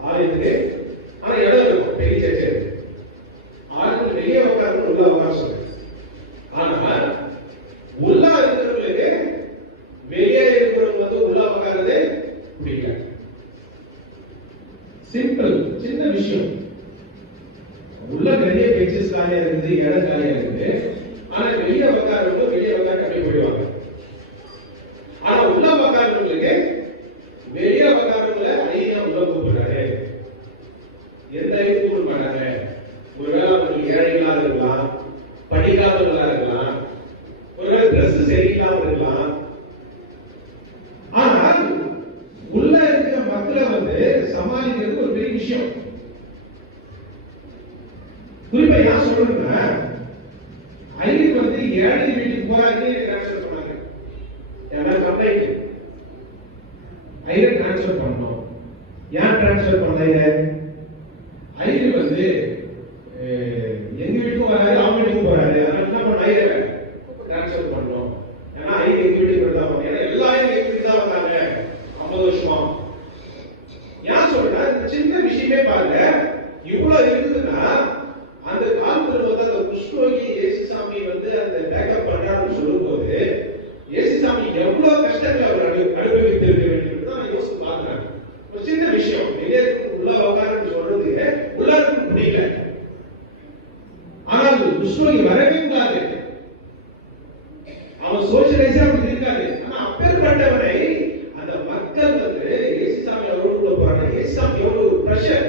ஆலயத்துக்கு ஆனா இடம் இருக்கும், பெரிய சர்ச்சை இருக்கு. ஆலயத்துல வெளியே உட்கார்ந்து உள்ள உட்கார சொல்றேன். ஆனா உள்ள இருக்கிறவங்களுக்கு வெளியே இருக்கிறவங்க வந்து உள்ள உட்கார்றது பிடிக்கல. சிம்பிள், சின்ன விஷயம். உள்ள நிறைய பெஞ்சஸ் காலியா இருக்குது, இடம் காலியா இருக்குது. ஆனா வெளியே உட்கார்றவங்க வெளியே உட்கார்ந்து அப்படியே போயிடுவாங்க. ஆனா உள்ள உட்கார்றவங்களுக்கு வெளியே உட்கார்றவங்கள ஐயா உள்ள கூப்பிடுறாரு. எந்த ஐயா கூப்பிட மாட்டாங்க. ஒருவேளை அவங்களுக்கு ஏழைகளா இருக்கலாம், படிக்காதவங்களா இருக்கலாம், ஒருவேளை ட்ரெஸ் சரியில்லாம இருக்கலாம். ஆனால் உள்ள இருக்கிற மக்களை வந்து சமாளிக்கிறது ஒரு பெரிய விஷயம். குறிப்பா ஏன் சொல்றேன்னா, ஐயர் வந்து ஏழை வீட்டுக்கு போறாரு டிரான்ஸ்ஃபர் பண்ணாங்க. ஏன்னா கம்ப்ளைண்ட் ஐயர் டிரான்ஸ்ஃபர் பண்ணணும். ஏன் டிரான்ஸ்ஃபர் பண்ணல? ஐயர் வந்து எங்க வீட்டுக்கும் வராரு, அவங்க வீட்டுக்கும் போறாரு. அதனால என்ன பண்ண, ஐயரை டிரான்ஸ்ஃபர் பண்ணணும். ஏன்னா ஐயர் எங்க வீட்டுக்கு தான் வந்தாங்க. ஏன்னா எல்லா ஐயரும் எங்க வீட்டுக்கு தான் வந்தாங்க 50 வருஷமா. ஏன் சொல்றேன், இந்த சின்ன விஷயமே பாருங்க இவ்வளவு இருக்குதுன்னா, அந்த காலத்துல வந்து அந்த குஷ்டரோகி இயேசுசாமி வந்து அந்த பேக்கப் பண்றாருன்னு சொல்லும் போது இயேசுசாமி எவ்வளவு கஷ்டங்களை அவர் அனுபவித்திருக்க வேண்டும் தான் நான் யோசிச்சு பார்க்கிறேன். ஒரு சின்ன விஷயம், உள்ள உட்காருன்னு சொல்றது உள்ளாருக்கு முடியல. ஆனால் குஷ்டரோகி வரவே கூடாது, அவன் சோசியலைஸா அப்படி இருக்காது. ஆனா அப்பேற்பட்டவரை அந்த மக்கள் வந்து இயேசுசாமி அவரோடு போறாங்க. இயேசுசாமி எவ்வளவு பிரஷர்.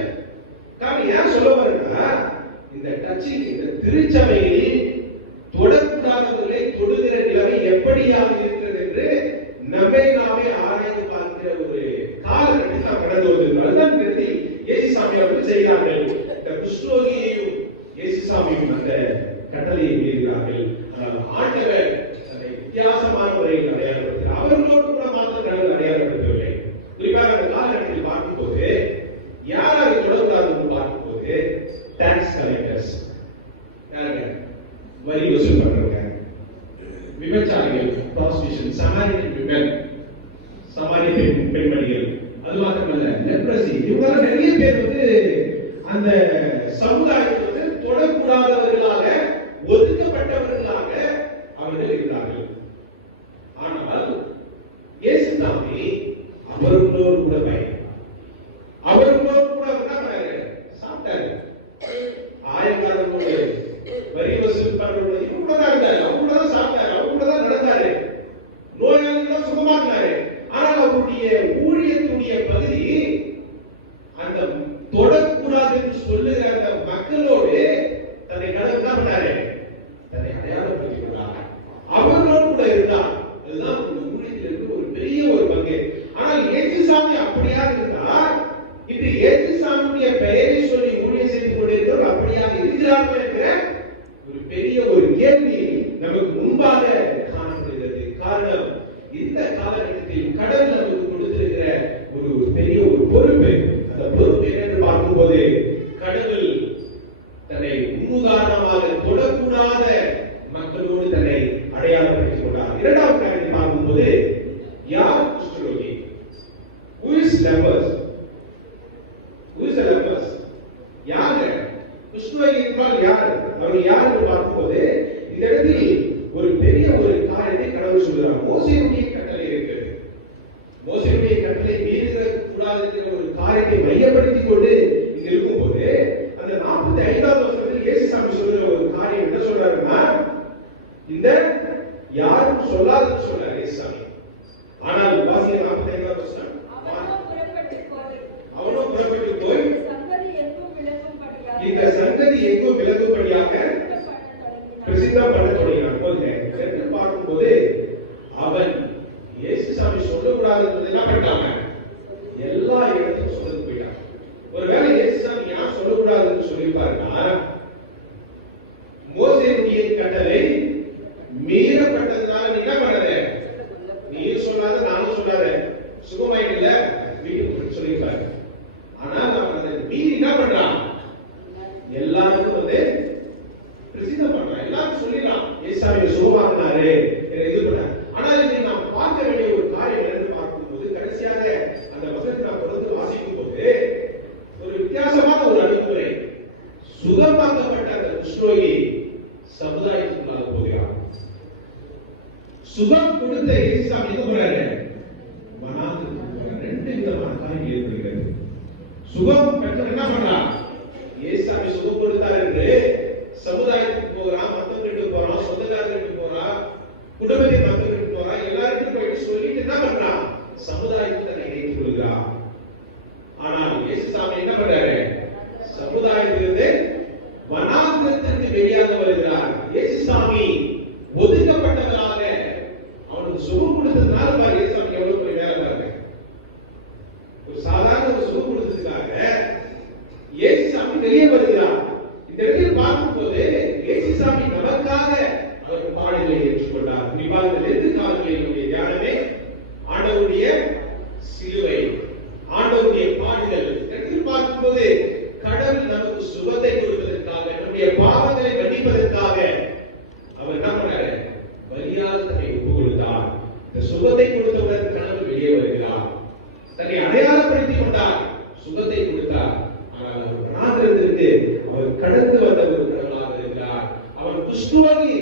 காரணம் ஏன் சொல்ல வரேன்னா, இந்த டச்சிங், இந்த திருச்சபையில் தொடக்கூடாதவர்களை தொடுகிற நிலைமை எப்படியாக இருக்கிறது என்று நம்மை நாமே ஆராய்ந்து பார்க்கிற ஒரு காலகட்டத்தில் நாம் கடந்து வருகிறோம். அதுதான் கருதி இயேசுசாமி அவர்கள் செய்கிறார்கள். இந்த குஷ்டரோகியையும் இயேசுசாமியும் அந்த கட்டளையை மீறுகிறார்கள். ஆனால் ஆண்டவர் அதை வித்தியாசமான முறையில் அடையாளப்படுத்தினார். அவர்களோடு கூட மாத்திரம் கடவுள் அடையாளப்படுத்தவில்லை. குறிப்பாக அந்த காலகட்டத்தில் பார்க்கும்போது யார் அதை தொடக்கூடாது என்று பார்க்கும்போது டாக்ஸ் கலெக்டர்ஸ், வரி வசூல் பண்றவங்க, விபச்சாரிகள், ப்ராஸ்டியூஷன், சமாரியன் விமன், சமாரிய பெண்மணிகள், அது மாத்திரமல்ல லெப்ரசி, இவங்க நிறைய பேர் வந்து அந்த சமுதாயத்தில் வந்து தொடக்கூடாதவர்களாக, ஒதுக்கப்பட்டவர்களாக அவர்கள் இருந்தார்கள். ஆனால் இயேசுசாமி அவர்களோடு கூட பயணம், அவர்களோடு கூட என்ன பண்ணாரு, சாப்பிட்டாரு. ஆயக்காரங்களோடு, வரி வசூல் பண்றவங்க இவங்க கூட தான் இருந்தாரு, அவங்க கூட தான் சாப்பிட்டாரு, அவங்க கூட தான் நடந்தாரு, நோயாளிகளை சுகமாக்கினாரு. ஆனால் அவருடைய ஊழியத்துடைய பகுதி அந்த தொடக்கூடாது என்று சொல்லுகிற அந்த மக்களோடு தன்னை கடவுள் என்ன பண்ணாரு, தன்னை அடையாளப்படுத்திக் கொண்டார். அவர்களோடு கூட இருந்தார். அதுதான் ஊழியத்தில் இருக்க ஒரு பெரிய ஒரு பங்கு. ஆனால் இயேசுசாமி அப்படியாக இருந்தார். இது இயேசுசாமியுடைய பெயரை சொல்லி ஊழியம் செய்து கொண்டிருக்கிறவர் அப்படியாக இருக்கிறார்கள் என்கிற ஒரு பெரிய ஒரு கேள்வி நமக்கு முன்பாக காணப்படுகிறது. காரணம், இந்த காலகட்டத்தில் கடவுள் நமக்கு கொடுத்திருக்கிற ஒரு பெரிய ஒரு பொறுப்பு. அந்த பொறுப்பு என்னென்று பார்க்கும்போது கடவுள் தன்னை முன்னுதாரணமாக தொடக்கூடாத மக்களோடு தன்னை அடையாளப்படுத்திக் கொண்டார். இரண்டாவது காரியத்தை பார்க்கும்போது சொல்லக்கூடாதுன்றது என்ன பண்ணிட்டாங்க? எல்லா இடத்துக்கும் சொல்லிட்டு போயிட்டாங்க. ஒருவேளை இயேசுசாமி ஏன் சொல்லக்கூடாதுன்னு சொல்லியிருப்பாருன்னா, மோசேயுடைய கட்டளை மீறப்பட்டதுனால நீ என்ன பண்ணாத, நீயும் சொல்லாத நானும் சொல்லாத, சுகமாயிடல வீட்டுக்கு சொல்லியிருப்பாரு. ஆனா நம்ம அதை மீறி என்ன பண்றான்? எல்லாருக்கும் வந்து பிரசித்தம் பண்றான், எல்லாரும் சொல்லிடலாம் இயேசுசாமி சுகமாக்குனாரு இது பண்ண. ஆனால் இதை நாம் பார்க்க வேண்டிய ஒரு காரியம் என்னன்னு பார்க்கும்போது, கடைசியாக அந்த வசனத்தை நாம் தொடர்ந்து வாசிக்கும் போது ஒரு வித்தியாசமான ஒரு அணுகுமுறை. சுகமாக்கப்பட்ட அந்த குஷ்டரோகி சமுதாயத்துக்குள்ளாக போகிறார். சுகம் கொடுத்த இயேசுசாமி எங்க போறாரு? வனாந்திரத்துக்கு போறார். ரெண்டு விதமான காரியம் ஏற்படுகிறது. சுகம் பெற்ற என்ன பண்றான்? இயேசுசாமி சுகம் கொடுத்தார் என்று சமுதாயத்துக்கு போகிறான், மத்தவங்களுக்கு போறான், சொந்தக்காரர்களுக்கு போறான், குடும்பத்தை மத்தவங்களுக்கு போறான், எல்லாருக்கும் போயிட்டு சொல்லிட்டு என்ன பண்றான்? சமுதாயத்தை தன்னை இணைத்துக் கொள்கிறான். ஆனால் இயேசுசாமி என்ன பண்றாரு? சமுதாயத்திலிருந்து வனாந்திரத்திற்கு வெளியாக வருகிறார். இயேசுசாமி ஒதுக்கப்பட்டவராக அவனுக்கு சுகம் கொடுத்ததுனால பாரு இயேசுசாமி எவ்வளவு பெரிய வேலை பாருங்க. ஒரு சாதாரண ஒரு சுகம் கொடுத்ததுக்காக இயேசுசாமி வெளியே வருகிறார். இந்த இடத்தில் பார்க்கும்போது இயேசுசாமி நமக்காக அவர் பாடுகளை ஏற்றுக்கொண்டார். குறிப்பாக இந்த 2 காலங்களினுடைய தியானமே ஆண்டவருடைய சிலுவை, ஆண்டவருடைய பாடுகள். இடத்தில் பார்க்கும்போது கடவுள் நமக்கு சுகத்தை கொடுப்பதற்காக, நம்முடைய பாவங்களை மன்னிப்பதற்காக அவர் என்ன பண்ணாரு? பலியாக தன்னை ஒப்புக் கொடுத்தார். இந்த சுகத்தை கொடுத்தவுடன் கடவுள் வெளியே வருகிறார். தன்னை அடையாளப்படுத்திக் கொண்டார், சுகத்தை கொடுத்தார். ஆனால் அவர் வனாந்திரத்திற்கு அவர் கடந்து வந்த ஒரு கடவுளாக இருக்கிறார். அவர் குஷ்டரோகி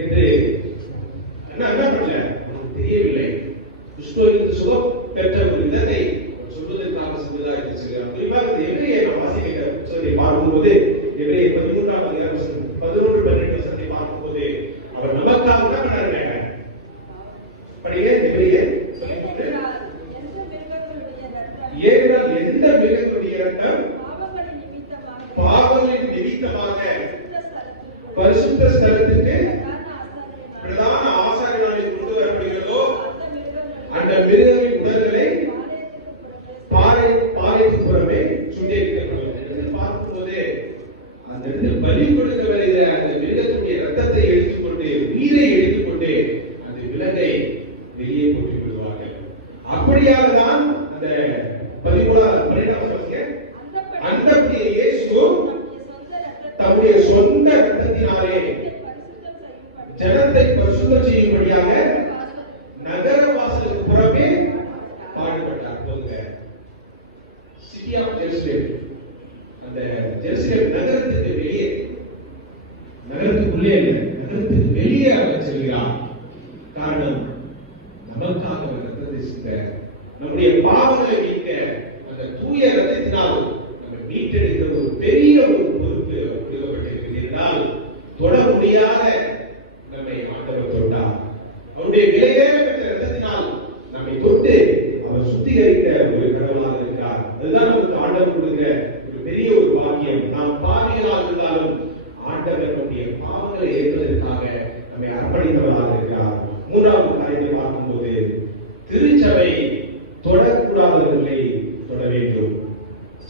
என்று என்ன பண்ணல நமக்கு தெரியவில்லை. குஷ்டரோகிக்கு சுகம் பெற்ற ஒரு விதத்தை சொல்வதற்காக சமுதாயத்தில் செல்கிறார். குறிப்பாக எபிரேய வாசிக்கிற புத்தகத்தை பார்க்கும்போது, எபிரேய 13ஆம் அதிகாரம் 11-12 வசனத்தை பார்க்கும்போது அவர் நமக்காக என்ன பண்ணாரு? படிங்க எபிரேய 13. ஏனென்றால் எந்த மிருகங்களுடைய இரத்தம் பாவங்களின் நிமித்தமாக பரிசுத்த ஸ்தலத்துக்கு பிரதான ஆசாரியர்களால் கொண்டு வரப்படுகிறதோ அந்த மிருகங்களின் உடல்களை பாறைக்கு புறமே சுட்டெரிக்கப்படும். பார்க்கும்போது அந்த இடத்தில் பலி கொடுக்க வருகிற அந்த மிருகத்துடைய ரத்தத்தை எடுத்துக்கொண்டு, உயிரை எடுத்துக்கொண்டு அந்த விலங்கை வெளியே போட்டுக் விடுவார்கள். அப்படியாக தான் அந்த 13ஆம் அந்தபடியே இயேசு தம்முடைய சொந்த ரத்தத்தினாலே ஜனத்தை பரிசுத்தம் செய்யும்படியாக நகர வாசலுக்கு புறமே பாடுபட்டார். போதுங்க, சிட்டி ஆஃப் ஜெருசலேம், அந்த ஜெருசலேம் நகரத்துக்கு வெளியே, நகரத்துக்குள்ளே இல்லை, நகரத்துக்கு வெளியே அவர் செல்கிறார். காரணம், நமக்காக அவர் ரத்தத்தை சிந்த, நம்முடைய பாவங்களை நீக்க அந்த தூய ரத்தத்தினால் நம்ம மீட்டெடுக்கிற ஒரு பெரிய ஒரு பொறுப்பு கொடுக்கப்பட்டிருக்கிறது. என்றால் தொட முடியாத நம்மை ஆண்டவர் தொட்டார். அவருடைய விலையேற பெற்ற ரத்தத்தினால் நம்மை தொட்டு அவர் சுத்திகரிக்க ஒரு கடவுளாக இருக்கிறார். அதுதான் நமக்கு ஆண்டவர் கொடுக்கிற ஒரு பெரிய ஒரு வாக்கியம். நாம் பாவிகளாக இருந்தாலும் ஆண்டவர் நம்முடைய பாவங்களை ஏற்பதற்காக நம்மை அர்ப்பணித்தவராக இருக்கிறார். 3வது காரியத்தை பார்க்கும்போது திருச்சபை தொடக்கூடாதவர்களை தொட வேண்டும்.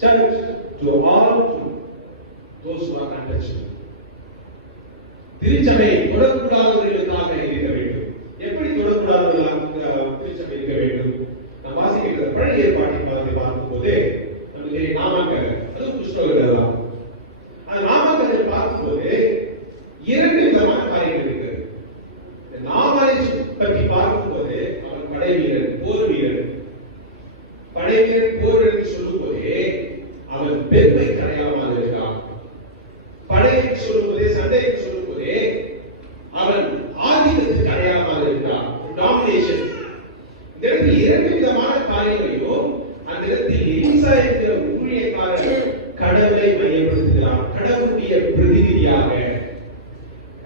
Church to all those who are untouched. திருச்சபை தொடக்கூடாதவர்களுக்காக இருக்க வேண்டும். எப்படி தொடக்கூடாதவர்களாக திருச்சபை இருக்க வேண்டும்? நாம் வாசிக்கிற பழைய ஏற்பாட்டின் காலத்தை பார்க்கும்போது நமக்கு நாமாக்கல், அதுவும் குஷ்டரோகிகள் தான். அந்த நாமாக்கல் பார்க்கும்போது 2 விதமான காரியங்கள் இருக்கிறது. நாமாலை பற்றி பார்க்கும்போது அவன் படை வீரன், போர் வீரன். படை வீரன், போர் என்று சொல்லும் போதே அவன் பெருமை அடையாளமாக இருக்கிறான். படையை சொல்லும் போதே, சண்டையை சொல்லும் போதே அவன் ஆதிக்கத்துக்கு அடையாளமாக இருக்கிறான். டாமினேஷன். இந்த இடத்தில் 2 விதமான காரியங்களையும் அந்த இடத்தில் எலிசா என்கிற ஊழியக்காரர் கடவுளை மையப்படுத்துகிறார். கடவுளுடைய பிரதிநிதியாக,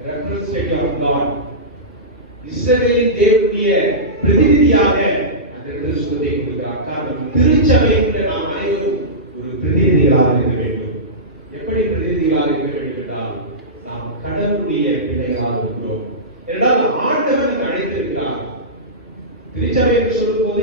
ரெப்ரசன்டேட்டிவ் ஆஃப் காட், இஸ்ரவேலின் தேவனுடைய பிரதிநிதியாக அந்த இடத்தில் சுகத்தை கொடுக்கிறார். காரணம், திருச்சபைக்குள்ள நாம் அனைவரும் ஒரு பிரதிநிதிகளாக இருக்க வேண்டும். எப்படி பிரதிநிதிகளாக இருக்க வேண்டும் என்றால், நாம் கடவுளுடைய பிள்ளைகளாக இருக்கிறோம். என்றால் ஆண்டவர் அழைத்திருக்கிறார். திருச்சபை என்று சொல்லும் போது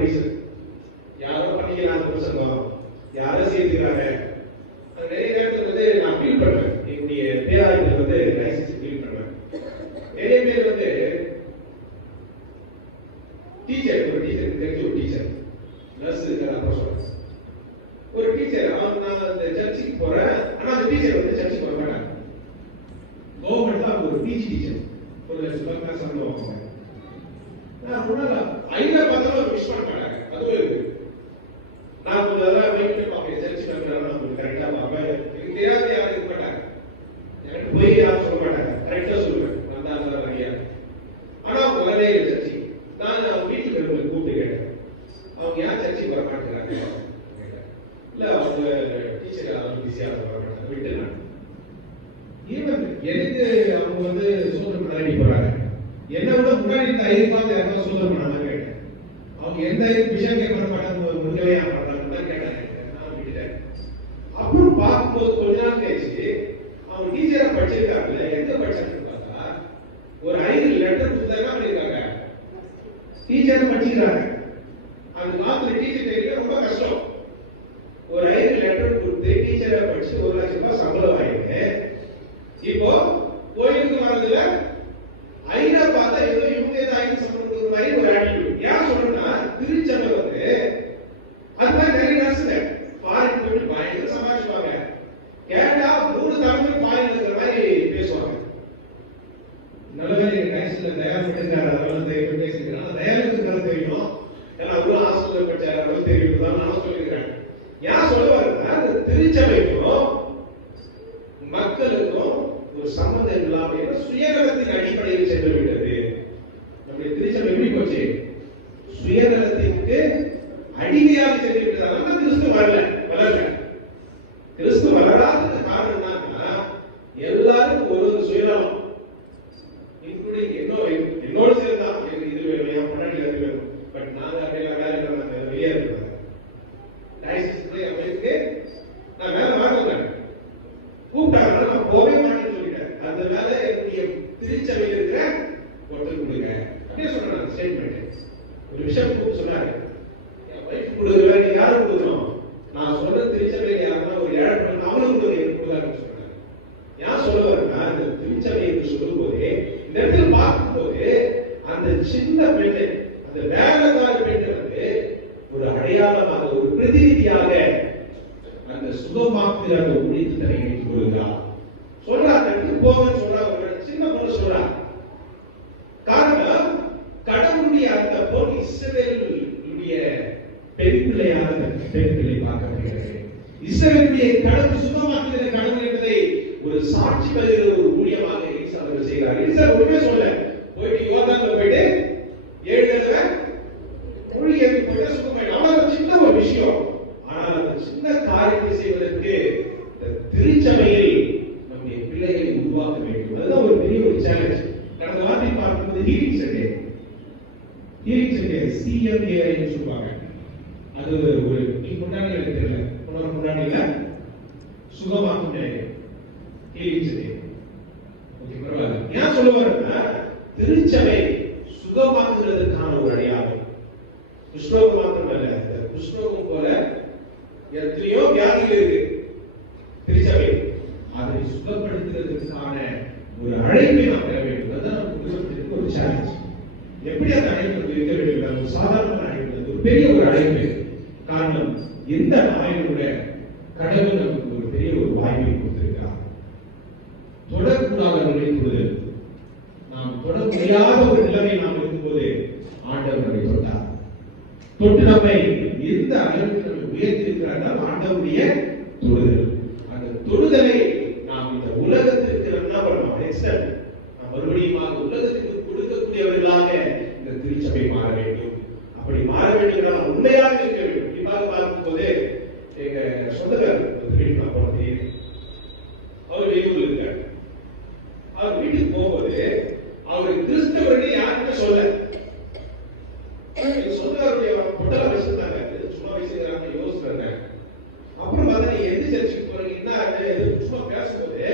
ரீசன். யாரோ பண்ணிக்கிறாங்க பிரசங்கம், யாரோ சேர்த்துக்கிறாங்க. நிறைய நேரத்தில் வந்து நான் ஃபீல் பண்ணுவேன், என்னுடைய பேராயத்தில் வந்து லைசன்ஸ் ஃபீல் பண்ணுவேன். நிறைய பேர் வந்து டீச்சர், ஒரு டீச்சர் தெரிஞ்ச ஒரு டீச்சர் நர்ஸ் இருக்கிற அப்புறம் சொல்றேன், ஒரு டீச்சர் அவங்க நான் அந்த சர்ச்சுக்கு போறேன், ஆனா அந்த டீச்சர் வந்து சர்ச்சுக்கு வர மாட்டாங்க. கவர்மெண்ட் தான் ஒரு பிஜி டீச்சர், ஒரு லட்சம் சம்பளம் வாங்குவாங்க. நான் முன்னால ஐயா பார்த்தாலும் விஷ் பண்ண மாட்டாங்க. அதுவும் இருக்கு. நான் அதெல்லாம் வெயிட் பண்ணி பார்ப்பேன், சர்ச்சு நம்புறாங்க உங்களுக்கு கரெக்டா பார்ப்பேன். எனக்கு தெரியாத யாரும் இருக்க மாட்டாங்க, எனக்கு போய் யாரும் சொல்ல மாட்டாங்க, கரெக்டா சொல்லுவேன் நான் தான் அதெல்லாம் நிறையா. ஆனா அவங்க வரவே இல்லை சர்ச்சு. நான் அவங்க வீட்டுக்கு வந்து கூப்பிட்டு கேட்டேன், அவங்க ஏன் சர்ச்சுக்கு வர மாட்டேங்கிறாங்க? இல்ல அவங்க டீச்சர் அவங்க பிஸியா வர மாட்டாங்க, விட்டுலாம். ஈவன் எனக்கு அவங்க வந்து சோதனை பண்ணி போறாங்க. என்ன விட முன்னாடி இந்த ஐயப்பாங்க யாராவது சோதனை பண்ணாங்க கேட்டேன். அவங்க எந்த விஷயம் கேட்க மாட்டாங்க, முன்கவே பண்றாங்க கேட்டாங்க. நான் விட்டுட்டேன். அப்புறம் பார்க்கும்போது கொஞ்ச நாள் கழிச்சு அவங்க டீச்சரா படிச்சிருக்காங்கல்ல, எங்க படிச்சாங்கன்னு பார்த்தா ஒரு 5 லெட்டர் கொடுத்தாங்க பண்ணிருக்காங்க. டீச்சர் படிச்சிருக்காங்க. அந்த காலத்துல டீச்சர் தெரியல, ரொம்ப கஷ்டம். ஒரு 5 லெட்டர் கொடுத்து டீச்சரா படிச்சு 1 லட்சம் ரூபாய் சம்பளம் வாங்கிட்டு இப்போ கோயிலுக்கு வரதுல ஐயா பார்த்தா ஏதோ இவங்க ஏதோ ஐந்து சம்பளம் கொடுக்குற மாதிரி ஒரு ஆட்டிடியூட். ஏன் சொல்றேன்னா திருச்சபை வந்து அதுதான் நிறைய நர்ஸுங்க ஃபாரின் போயிட்டு பயங்கர சமாளிச்சுவாங்க. கேட்டா 3 தமிழ் ஃபாரின் இருக்கிற மாதிரி பேசுவாங்க. நல்லவேளை கைஸ்ல தயார் பண்ணிருக்காரு, அதெல்லாம் தெரியும் பேசிருக்காங்க. தயாருக்கு தான் தெரியும், ஏன்னா அவரும் ஹாஸ்டல்ல படிச்சாரு, அவருக்கு தெரியும் தான் நான் சொல்லியிருக்கேன். ஏன் சொல்ல வரேன்னா அந்த திருச்சபைக்கும் மக்களுக்கும் ஒரு சம்பந்தம் இல்லாம சுயநலத்தின் அடிப்படையில் சென்று விட்டது. நம்முடைய திருச்சபை எப்படி போச்சு? சுயநலத்திற்கு அடிமையாக சென்று விட்டது. அதனால கிறிஸ்து வளரல. கிறிஸ்து வளராததுக்கு காரணம் என்னன்னா எல்லாரும் ஒரு சுயநலம், இன்க்ளூடிங் என்னோட சேர்ந்தான். எனக்கு இது வேணும், என் முன்னாடி அது வேணும். பட் நாங்க அப்படியெல்லாம் வேலை பண்ணாங்க, வெளியே இருக்கிறாங்க. அமைக்கு நான் வேலை வாங்கல, கூப்பிட்டாங்க, நான் போவே மாட்டேன்னு சொல்லிட்டேன். அந்த வேலை என்னுடைய திருச்சபையில் இருக்கிற ஒருத்தர் கொடுங்க அப்படியே சொன்னேன். ஸ்டேட்மெண்ட் ஒரு விஷயம் கூப்பிட்டு சொன்னாரு, என் வைஃப் கொடுக்குற வேலை யாரும் கொடுக்கணும், நான் சொல்ற திருச்சபையில் யாருன்னா ஒரு 7 பேர் அவங்களும் கொடுக்காருன்னு சொன்னாங்க. ஏன் சொல்ல வரேன்னா இந்த திருச்சபை என்று சொல்லும் போதே இந்த இடத்துல பார்க்கும்போது அந்த சின்ன பெண்ணு, அந்த வேலைக்கார பெண்ணு வந்து ஒரு அடையாளமாக, ஒரு பிரதிநிதியாக அந்த சுகமாக்குகிற அந்த ஊழியத்தை தன்னை கொடுக்கிறார். சொல்றாங்க போங்கன்னு சொல்றாங்க. ஒரு சின்ன பொண்ணு சொல்றா. காரணம் கடவுளுடைய அந்த பொண்ணு இஸ்ரவேலுடைய பெண் பிள்ளையாக பெண் பிள்ளை பார்க்கப்படுகிறது. இஸ்ரவேலுடைய கடவுள் சுகமாக்குகிற கடவுள் என்பதை ஒரு சாட்சி பகிர்கிற ஒரு ஊழியமாக எலிசா அவர்கள் செய்கிறார். எலிசா ஒண்ணுமே சொல்ல, போயிட்டு யோர்தான்ல போயிட்டு 7 தடவை ஊழியத்தை போயிட்டு சுகமாயிட்டு. அவ்வளவு சின்ன ஒரு விஷயம். ஆனால் அந்த சின்ன காரியத்தை செய்வதற்கு திருச்சபையில் நம்முடைய பிள்ளைகளை உருவாக்க வேண்டும். அதுதான் ஒரு பெரிய ஒரு சேலஞ்ச். கடந்த வாரத்தில் பார்க்கும்போது ஹீலிங் சண்டே CMAI சொல்லுவாங்க. அது ஒரு முன்னாடி எனக்கு தெரியல, முன்னாடியில சுகமாக்கும் ஹீலிங் சண்டே. ஓகே, பரவாயில்ல. ஏன் சொல்ல வரேன்னா திருச்சபை சுகமாக்குறதுக்கான ஒரு அடையாளம். குஷ்ரோகம் மாத்திரமல்ல, குஷ்ரோகம் போல எத்தனையோ வியாதிகள் இருக்கு திருச்சபை. அதை சுகப்படுத்துறதுக்கான ஒரு அழைப்பை நாம் பெற வேண்டும். அதுதான் நமக்கு ஒரு சேலஞ்ச். எப்படி அந்த அழைப்பு இருக்க வேண்டும்? ஒரு சாதாரண அழைப்பு, ஒரு பெரிய ஒரு அழைப்பு. காரணம், எந்த நாயனோட கடவுள் நமக்கு ஒரு பெரிய ஒரு வாய்ப்பை கொடுத்திருக்கிறார். தொடக்கூடாதவர்களை தொடுதல். நாம் தொட முடியாத ஒரு நிலைமை நாம் இருக்கும்போது ஆண்டவர் நம்மை தொட்டார். தொட்டு நம்மை எந்த அளவுக்கு நம்ம உயர்த்திருக்கிறார்கள் ஆண்டவருடைய தொடுதல். அந்த தொடுதலை நாம் இந்த உலகத்திற்கு என்ன பண்ணணும்? எக்ஸ்டெண்ட் நாம் மறுபடியும் உலகத்திற்கு கொடுக்கக்கூடியவர்களாக இந்த திருச்சபை மாற வேண்டும். அப்படி மாற வேண்டும், நாம் உண்மையாக இருக்க வேண்டும். குறிப்பாக பார்க்கும்போது எங்க சொந்தக்காரர் வீட்டுக்கு நான் போனது, அவர் வெளியூர்ல இருக்கார். அவர் வீட்டுக்கு போகும்போது அவர் கிறிஸ்தவர்கள் யாருமே சொல்ல, சொந்தக்காரருடைய பொட்டலாம் வச்சிருந்தாங்க, சும்மா வச்சிருக்காங்க யோசிச்சாங்க. அப்புறம் பார்த்தா நீங்க எந்த சர்ச்சுக்கு போறீங்க, என்ன சும்மா பேசும்போது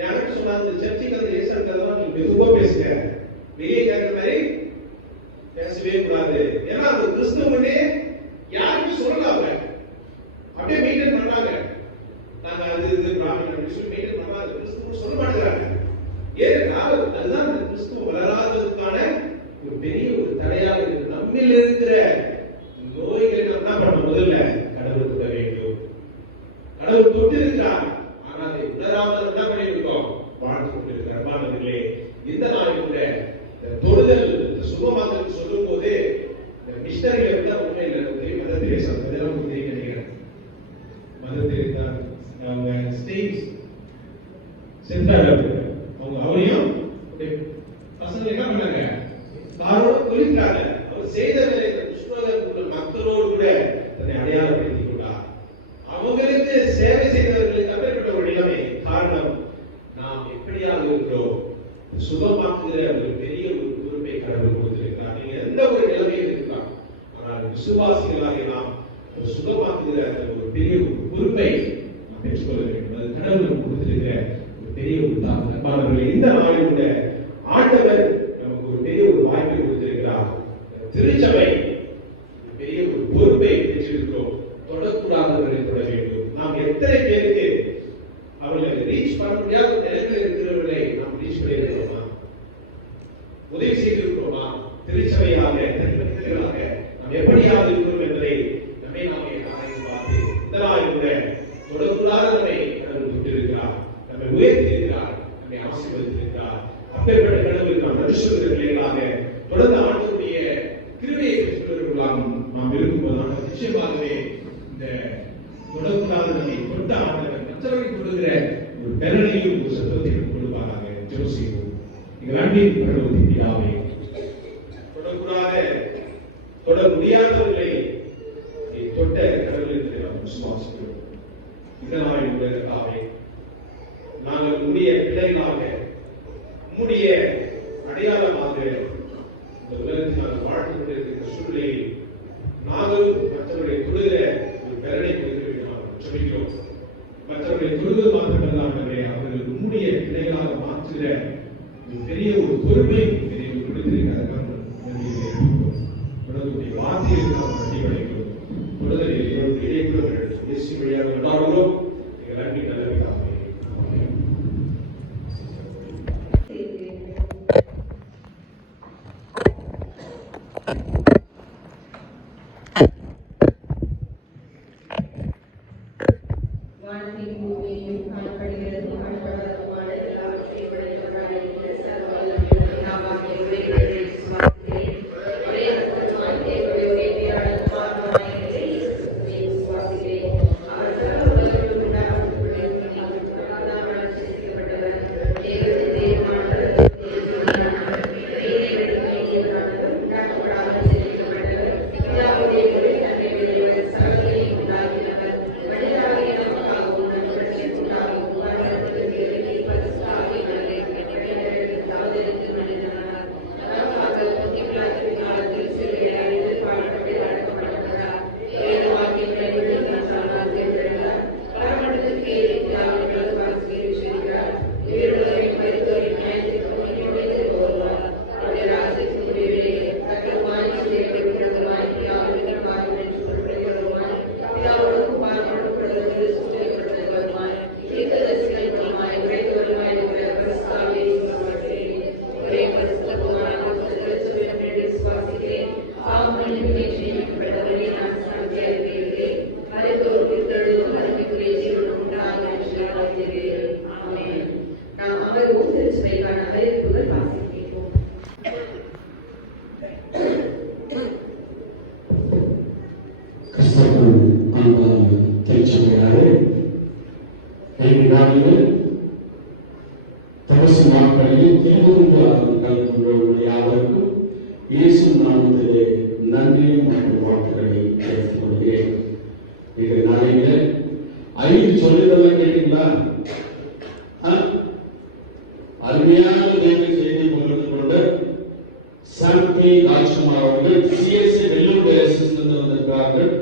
யாருக்கு சொன்னாங்க, சர்ச்சுக்கு அந்த ஏசாண்டெல்லாம் நீங்க மெதுவா பேசுங்க, வெளியே கேட்கிற மாதிரி பேசவே கூடாது. ஏன்னா அது கிறிஸ்தவனே யாருக்கும் சொல்லலாம் அப்படியே மெயின்டைன் பண்ணாங்க. நாங்க அது இது பிராமணன் அப்படி சொல்லி மெயின்டைன் பண்ணாங்க. கிறிஸ்துவ சொல்ல மாட்டேங்கிறாங்க. ஏனென்றால் அதுதான் அந்த கிறிஸ்துவ வளராததுக்கான ஒரு பெரிய ஒரு தடையாக இருக்கு. நம்மில் இருக்கிற நோய்களை நாம் என்ன பண்ண முதல்ல கடவுள் தொட வேண்டும். கடவுள் தொட்டு இருக்கிறார். ஆனால் அதை உணராமல் என்ன பண்ணியிருக்கோம்? வாழ்ந்து கொண்டிருக்கிறார். மாணவர்களே, இந்த நாளில் கூட தொடுதல் சுகமாக்கல் சொல்லும் போது மிஷனரிகளை விட உண்மை இல்லை. மதர் தெரேசா அதெல்லாம் தெரியும் நினைக்கிறேன். மதர் தெரேசா அவங்க ஸ்டேட்ஸ் சென்றார். அவங்க அவரையும் பசங்க என்ன பண்ணாங்க? காரோட கொல்லிட்டாங்க. அவர் செய்த வேலை மக்களோடு கூட தன்னை அடையாளப்படுத்திக் கொண்டார். அவங்களுக்கு சேவை செய்தவர்களுக்கு அப்பேற்பட்ட ஒரு நிலைமை. காரணம், நாம் எப்படியாக இருக்கிறோம்? சுகமாக்குகிற ஒரு பெரிய ஒரு பொறுப்பை கடவுள் கொடுத்திருக்கிறார். நீங்க எந்த ஒரு நிலைமையில் இருக்கலாம், ஆனால் விசுவாசிகளாக நாம் சுகமாக்குகிற ஒரு பெரிய ஒரு பொறுப்பை நாம் பெற்றுக்கொள்ள வேண்டும். அது கடவுள் கொடுத்திருக்கிற ஒரு பெரிய ஒரு தாக்கமானவர்களை இந்த நாளில் கூட ஆண்டவர் நமக்கு ஒரு பெரிய ஒரு வாய்ப்பை கொடுத்திருக்கிறார். திருச்சபை பெரிய ஒரு பொறுப்பை பெற்றிருக்கிறோம். தொடக்கூடாதவர்களை தொட வேண்டும். நாம் எத்தனை பேருக்கு அவர்களை ரீச் பண்ண முடியாத நிலைமையில் இருக்கிறவர்களை நாம் ரீச் பண்ணியிருக்கிறோமா? உதவி செய்திருக்கிறோமா? திருச்சபையாக தனிப்பட்டவர்களாக நாம் எப்படியாக இருக்கிறோம் என்பதை நம்மை நாமே ஆராய்ந்து பார்த்து இந்த நாளில் கூட தொடக்கூடாத நம்மை கடவுள் தொட்டிருக்கிறார். நம்மை உயர்த்தியிருக்கிறார். நம்மை ஆசீர்வதித்திருக்கிறார். அப்பேற்பட்ட கடவுளுக்கு நாம் நன்றி சொல்கிறவர்களாக தொடர்ந்து ஆண்டவருடைய கிருபையை பெற்றுள்ளவர்களாக நாம் இருக்கும்போது நிச்சயமாகவே இந்த தொடக்கூடாத நம்மை தொட்ட ஆண்டவர் மற்றவர்கள் கொடுக்கிற ஒரு பெருளையும் ஒரு சத்தத்தையும் கொடுப்பாராக. ஜெபம் செய்வோம். எங்கள் அன்பின் பரலோக பிதாவே, தொடக்கூடாத தொட முடியாதவர்களை தொட்ட கடவுளுக்கு நாம் விசுவாசிக்கிறோம். இந்த நாளில் உலகத்தாவே நாங்கள் உடைய பிள்ளைகளாக உம்முடைய அடையாளமாக இந்த உலகத்தில் நாங்கள் வாழ்ந்து கொண்டிருக்கிற சூழ்நிலையில் நாங்களும் மற்றவர்களை தொடுகிற ஒரு பெருளை கொடுக்க நாம் ஜெபிக்கிறோம். மற்றவர்களை தொடுவது மாத்திரமல்லாமலே அவர்கள் உம்முடைய பிள்ளைகளாக மாற்றுகிற ஒரு பெரிய ஒரு பொறுப்பை கொடுத்திருக்கிறார்கள். வார்த்தையை நாம் கண்டிப்படைக்கிறோம். தொடுதலில் இடைக்குறவர்கள் இயேசு வழியாக கொண்டாடுகிறோம். எங்கள் அன்பின் நல்ல பிதாவே. வானத்தையும் பூமியையும் காணப்படுகிறது காணப்படாததுமான எல்லாவற்றையும் உடையவராக இருக்கிற சர்வ வல்லமையுள்ள பிதாவாகிய இறைவனை விசுவாசிக்கிறேன். ஒரே ரத்தமாய் தேவனுடைய ஒரே பேரான குமாரனாகிய இயேசு கிறிஸ்துவை விசுவாசிக்கிறேன். அவர் சர்வ உலகங்களும் உண்டானவருடைய ஆதாரமாக சிருஷ்டிக்கப்பட்டவர். தேவனுடைய தேவனானவர், தேவனானவர், தேவனானவர், உண்டாக்கப்படாமல் சிருஷ்டிக்கப்பட்டவர். பிதாவுடைய ஒரே தன்மை உடையவர், சகலத்தையும் உண்டாக்கினவர். மனிதராகிய நமக்காகவும் நம் ரட்சிப்புக்காகவும் வானத்திலிருந்து இறங்கி பரிசுத்த ஆவியானவரை எங்களுக்கு அவதரித்து மனிதனானார். நமக்காக பொன்னிய பிலாத்தின் காலத்தில் சிலுவையில் அறைந்து பாடுபட்டு அடக்கப்பட்டார். ஏழு வாக்கியங்களை விழுந்தால் தேர்ந்தெடுத்தார். பரமண்டலத்துக்கு ஏறி பிதாவின் வலது பாரசத்தில் வீற்றிருக்கிறார். உயிருள்ளவரையும் மரித்தோரையும் நியாயத்திற்கும் நியமித்து வருவார். அவருடைய ராஜ்யத்தின் முடிவிலே சகலமாய் சிதைக்கப்பட்டதுமாய் பிதாவின் விக்கிரமாகும் என்று குறிப்பிடப்படுமாய் பிதாவோடும் குமாரனோடும் கூட சூழ்நிலைப்படுத்தப்படுமாய் தீர்க்கதரிசிகள் மூலமாய் உரைத்தவருமாய் இருக்கிற பரிசுத்த ஆவியை விசுவாசிக்கிறேன். ஒரே பரிசுத்த குமாரனாகிய திருச்சபையை விசுவாசிக்கிறேன். பாவ மன்னிப்புக்கு நியமிக்கப்பட்டவரை நான் சாட்சியாக இருக்கிறேன். மரித்தோர் உயிர்த்தெழுதலும் மகிமைக்குரிய ஜீவனும் உண்டாக என்று நான் அறிந்திருக்கிறேன். ஆமென். நாம் அமர்வோம். திருச்சபைக்கான அறிவிப்புகள் வாசிக்கிறோம். கிறிஸ்தவர்கள் அன்பான திருச்சபையாரே, இந்த நாளில் தபசு நாட்களில் திருவிருந்தாளர்கள் கலந்து கொண்டவர்கள் யாவருக்கும் இயேசு நாமத்திலே நன்றி மற்றும் வாழ்த்துக்களை தெரிவித்துக் கொள்கிறேன். இந்த நாளில் 5 சொல்லுதெல்லாம் கேட்டீங்களா? அருமையான தேவை செய்தி பகிர்ந்து கொண்ட சாம்பி ராஜ்குமார் அவர்கள் சிஎஸ்சி வெள்ளூர் டயசிலிருந்து வந்திருக்கிறார்கள்.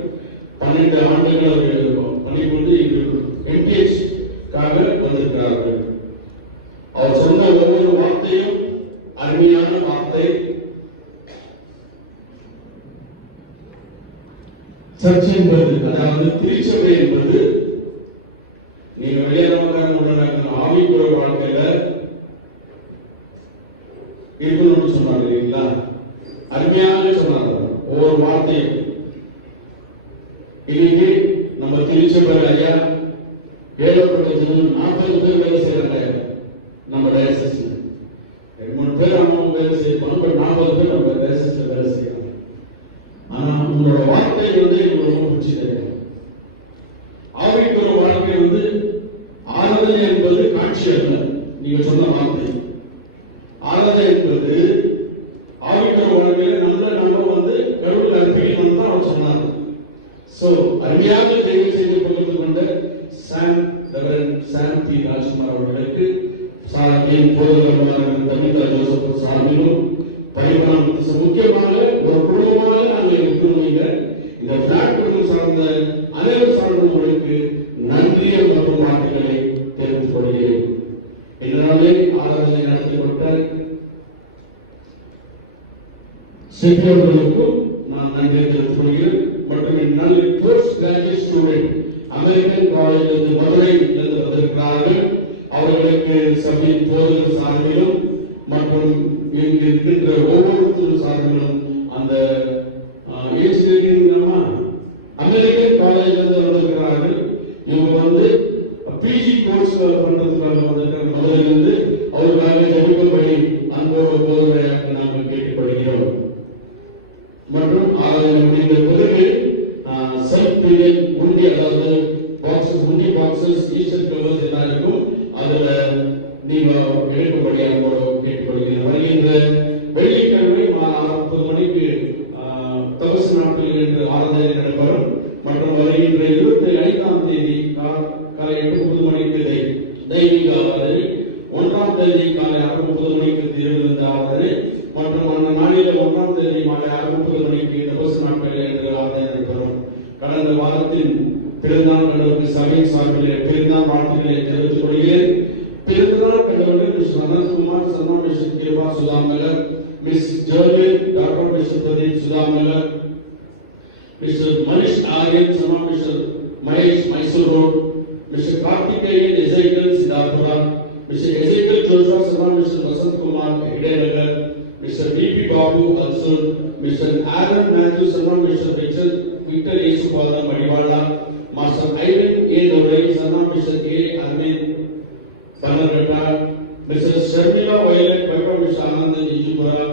12 ஆண்டுகள் அவர்கள் பணிபுரிந்து எம்பிஎஸ்க்காக வந்திருக்கிறார்கள். அவர் சொன்ன ஒவ்வொரு வார்த்தையும் அருமையான வார்த்தை. சர்ச் என்பது, அதாவது திருச்சபை என்பது நீங்க வெளியானவங்க ஆவிக்குற வாழ்க்கையில இருக்கணும்னு சொன்னாங்க இல்லைங்களா? அருமையாக சொன்னாங்க ஒவ்வொரு வார்த்தையும். இன்னைக்கு நம்ம திருச்சபை ஐயா ஏழப்பட்ட 40 பேர் வேலை செய்யறாங்க. நம்ம டயசிஸ்ல 2-3 பேர் அவங்க வேலை செய்யணும், பட் 40 பேர் நம்ம டயசிஸ்ல வேலை செய்யணும். ஆனா உங்களோட வார்த்தை வந்து எனக்கு ரொம்ப பிடிச்சது. ஆவிக்குற வாழ்க்கை வந்து ஆராதனை என்பது காட்சி அல்ல. நீங்க சொன்ன வார்த்தை ஆராதனை என்பது ஆவிக்குற வாழ்க்கையில நம்ம வந்து கடவுள் அர்ப்பணிக்கணும் தான் அவர் சொன்னார். சோ அருமையாக தெரிவு செய்து பகிர்ந்து கொண்ட சாம் டி ராஜ்குமார் அவர்களுக்கு சாரத்தின் போதகர்கள் தமிழா ஜோசப் சார்பிலும் பரிமாணம் முக்கியமாக ஒரு குடும்பமாக நாங்கள் இருக்கிறோம். இந்த பிளாட் குடும்பம் சார்ந்த அனைவரும் சார்ந்தவர்களுக்கு நன்றிய மற்றும் வாழ்த்துக்களை தெரிவித்துக் கொள்கிறேன். இதனாலே ஆராதனை நடத்தி கொடுத்த சிறியவர்களுக்கும் நான் நன்றி தெரிவித்துக் கொள்கிறேன். மற்றும் நல்ல போஸ்ட் கிராஜுவேட் ஸ்டூடெண்ட் அமெரிக்கன் காலேஜிலிருந்து மதுரையிலிருந்து வந்திருக்கிறார்கள். அவர்களுக்கு சபையின் போதகர் சார்பிலும் மற்றும் இங்கு இருக்கின்ற ஒவ்வொருத்தரும் சார்பிலும் அந்த அமெரிக்கன் காலேஜிலிருந்து வந்திருக்கிறார்கள். இவங்க வந்து பிஜி கோர்ஸ் பண்றதுக்காக வந்திருக்கிற மதுரையிலிருந்து அவர்களுக்காக ஜெபிக்கும்படி அன்போடு போதனையாக நாங்கள் கேட்டுக்கொள்கிறோம். மற்றும் ஆராதனை முடிந்த பிறகு செல்ஃப் பீரியட் உண்டி, அதாவது உண்டி பாக்ஸஸ் ஈஸ்டர் கவர்ஸ் எல்லாம் இருக்கும். அதுல நீங்க எடுக்கும்படி அன்போடு கேட்டுக்கொள்கிறேன். வருகின்ற வெள்ளிக்கிழமை 6:30 மணிக்கு தபசு நாட்கள் என்று ஆராதனை நடைபெறும். மற்றும் வருகின்ற 25ஆம் தேதி காலை 8:30 மணிக்கு தெய்வீக ஆராதனை, 1ஆம் தேதி காலை 6:30 மணிக்கு திருவிழந்த ஆராதனை மற்றும் அந்த நாளில் 1ஆம் தேதி மாலை 6:30 மணிக்கு தபசு நாட்கள் என்று ஆராதனை நடைபெறும். கடந்த வாரத்தின் பிறந்தநாள் கண்டவருக்கு சபையின் சார்பிலே பிறந்தநாள் வாழ்த்துக்களை தெரிவித்துக் கொள்கிறேன். பிறந்தநாள் கண்டவர்கள் மிஸ்டர் அனந்த்குமார், சன்னா mister Kiruba Sudhamalar, miss Jerlin, doctor mister Pradeep Sudhamalar, mister Manish Aryan, சன்னா mister Mahesh Mysore road, mister Karthikeyan Ezekiel Siddapura, mister Ezekiel Joshua, சன்னா மிஸ்டர் வசந்த் குமார் இடைநகர், மிஸ்டர் பிபி Babu Ulsoor, mister Aaron Matthew, சன்னா mister Victor Yesupadam Madiwala, master Ivan A நோரை, சன்னா mister A Aravind Bannerghatta, mister Sharmila Violet, பைபா mister Anandan Ejipura,